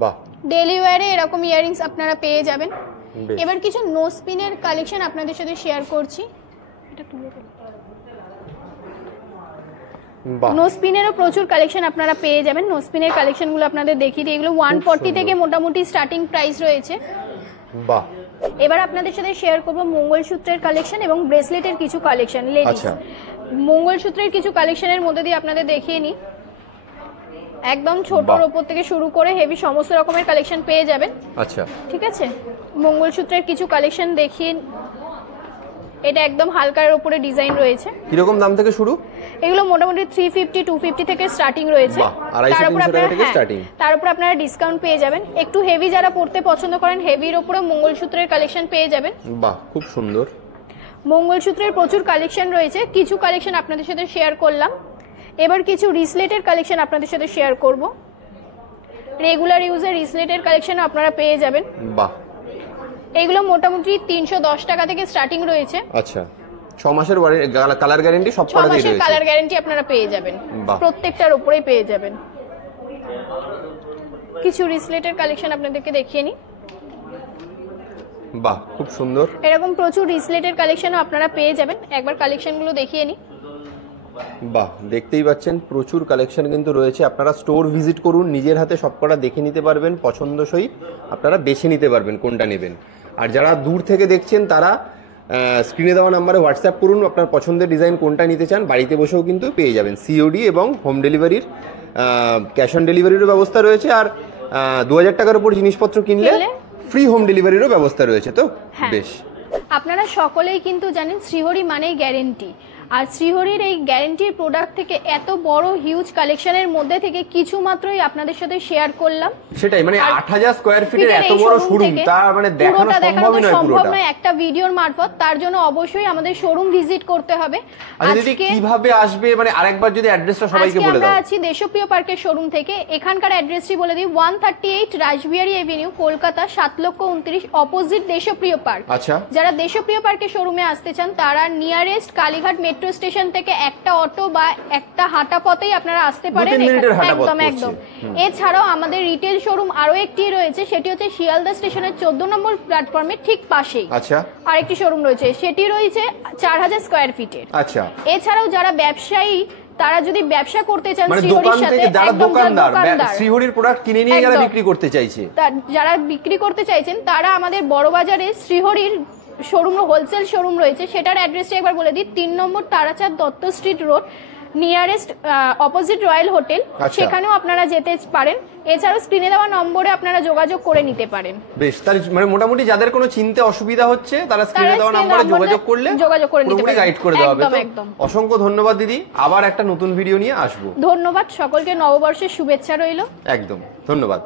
বাহ, ডেইলি ওয়্যারে এরকম ইয়ারিংস আপনারা পেয়ে যাবেন। বেশ। এবার কিছু নো স্পিনের কালেকশন আপনাদের সাথে শেয়ার করছি। এটা তুলে ফেলো। বাহ, নো স্পিনেরও প্রচুর কালেকশন আপনারা পেয়ে যাবেন। নো স্পিনের কালেকশনগুলো আপনাদের দেখিয়ে দিই। এগুলো 140 থেকে মোটামুটি স্টার্টিং প্রাইস রয়েছে। বাহ, এবার আপনাদের সাথে শেয়ার করব মঙ্গলসূত্রের কালেকশন এবং ব্রেসলেটের কিছু কালেকশন লেডিস। আচ্ছা। মঙ্গলসূত্রের কিছু কালেকশনের মধ্যে দিয়ে আপনাদের দেখিয়ে নিই। একদম ছোটর বাহ। ওপর থেকে শুরু করে হেভি সমস্ত রকমের কালেকশন পেয়ে যাবেন। আচ্ছা, ঠিক আছে, মঙ্গলসূত্রের কিছু কালেকশন দেখিয়ে। এটা একদম হালকার উপরে ডিজাইন রয়েছে। কিরকম দাম থেকে শুরু? এগুলো মোটামুটি 350 250 থেকে স্টার্টিং রয়েছে। বাহ, 250-300 টাকা থেকে starting। তার উপর আপনারা ডিসকাউন্ট পেয়ে যাবেন। একটু হেভি যারা পড়তে পছন্দ করেন, হেভির উপরে মঙ্গলসূত্রের কালেকশন পেয়ে যাবেন। বাহ, খুব সুন্দর। মঙ্গলসূত্রের প্রচুর কালেকশন রয়েছে, কিছু কালেকশন আপনাদের সাথে শেয়ার করলাম। এবার কিছু রিসলেটের কালেকশন আপনাদের সাথে শেয়ার করব। রেগুলার ইউজের রিসলেটের কালেকশন আপনারা পেয়ে যাবেন। বাহ, এগুলো মোটামুটি 310 টাকা থেকে স্টার্টিং রয়েছে। আচ্ছা, 6 মাসের কালার গ্যারান্টি সব 6 কটাতেই মাসের রয়েছে। কালার গ্যারান্টি আপনারা পেয়ে যাবেন, বাহ। প্রত্যেকটার উপরেই পেয়ে যাবেন। কিছু রিসলেটের কালেকশন আপনাদেরকে দেখিয়ে নিই। বাহ, খুব সুন্দর। এরকম প্রচুর রিসলেটের কালেকশনও আপনারা পেয়ে যাবেন। একবার কালেকশনগুলো দেখিয়ে নিই। বাহ, দেখতেই পাচ্ছেন প্রচুর কালেকশন কিন্তু রয়েছে। আপনারা স্টোর ভিজিট করুন, নিজের হাতে সবকটা দেখে নিতে পারবেন, পছন্দসই আপনারা বেছে নিতে পারবেন কোনটা নেবেন। আর যারা দূর থেকে দেখছেন তারা স্ক্রিনে দেওয়া নাম্বারে হোয়াটসঅ্যাপ করুন, আপনার পছন্দের ডিজাইন কোনটা নিতে চান। বাড়িতে বসেও কিন্তু পেয়ে যাবেন। সিওডি এবং হোম ডেলিভারির ক্যাশ অন ডেলিভারিরও ব্যবস্থা রয়েছে। আর 2000 টাকার উপর জিনিসপত্র কিনলে ফ্রি হোম ডেলিভারিরও ব্যবস্থা রয়েছে। তো হ্যাঁ। বেশ, আপনারা সকলেই কিন্তু জানেন শ্রীহরি মানেই গ্যারেন্টি। আর শ্রীহরির এই গ্যারেন্টির প্রোডাক্ট থেকে এত বড় হিউজ কালেকশনের মধ্যে থেকে কিছু মাত্রই আপনাদের সাথে শেয়ার করলাম। সেটাই, মানে আর 8000 স্কয়ার ফিটের ফিটের এত এই বড় showroom শোরুম, থেকে তার মানে দেখানো পুরোটা দেখানো সম্ভবই তো নয় সম্ভব পুরোটা। নয় একটা ভিডিওর মারফত, তার জন্য অবশ্যই আমাদের শোরুম ভিজিট করতে হবে। আচ্ছা দিদি কিভাবে আসবে, মানে আরেকবার যদি অ্যাড্রেসটা সবাইকে বলে আমরা দাও। আছি দেশপ্রিয় পার্কের শোরুম থেকে। এখানকার অ্যাড্রেসটি বলে দিই, 138 রাসবিহারী এভিনিউ, কলকাতা 7,29,, অপোজিট দেশপ্রিয় পার্ক। আচ্ছা, যারা দেশপ্রিয় পার্কের শোরুমে আসতে চান তারা নিয়ারেস্ট কালীঘাট মেট্রো স্টেশন থেকে একটা অটো বা একটা হাঁটা পথেই আপনারা আসতে পারেন। 2-3 মিনিটের হাঁটা পথ একদম পড়ছে। একদম। এছাড়াও আমাদের রিটেল শোরুম আরো একটি রয়েছে, সেটি হচ্ছে শিয়ালদা স্টেশনের 14 নম্বর প্ল্যাটফর্মের ঠিক পাশেই আচ্ছা আরেকটি শোরুম রয়েছে, সেটি রয়েছে 4000 স্কয়ার ফিটের। আচ্ছা, এছাড়াও যারা ব্যবসায়ী, তারা যদি ব্যবসা করতে চান মানে শ্রীহরির দোকান সাথে, থেকে যারা একদম দোকানদার দোকানদার, শ্রীহরির প্রোডাক্ট কিনে নিয়ে যারা একদম। বিক্রি করতে চাইছে, যারা বিক্রি করতে চাইছেন তারা আমাদের বড় বাজারে শ্রীহরির শোরুম, হোলসেল শোরুম রয়েছে, সেটার অ্যাড্রেসটা একবার বলে দিই। 3 নম্বর Tarachand Dutta street road, nearest opposite royal hotel, আচ্ছা। সেখানেও আপনারা যেতে পারেন। এছাড়াও স্ক্রিনে দেওয়া নম্বরে আপনারা যোগাযোগ করে নিতে পারেন। বেশ, তার মানে মোটামুটি যাদের কোনো চিনতে অসুবিধা হচ্ছে তারা স্ক্রিনে দেওয়া নম্বরে যোগাযোগ করলে নিতে পারেন, গাইড করে দেওয়া হবে। একদম তো একদম। অসংখ্য ধন্যবাদ দিদি, আবার একটা নতুন ভিডিও নিয়ে আসবো। ধন্যবাদ, সকলকে নববর্ষের শুভেচ্ছা রইল। একদম, ধন্যবাদ।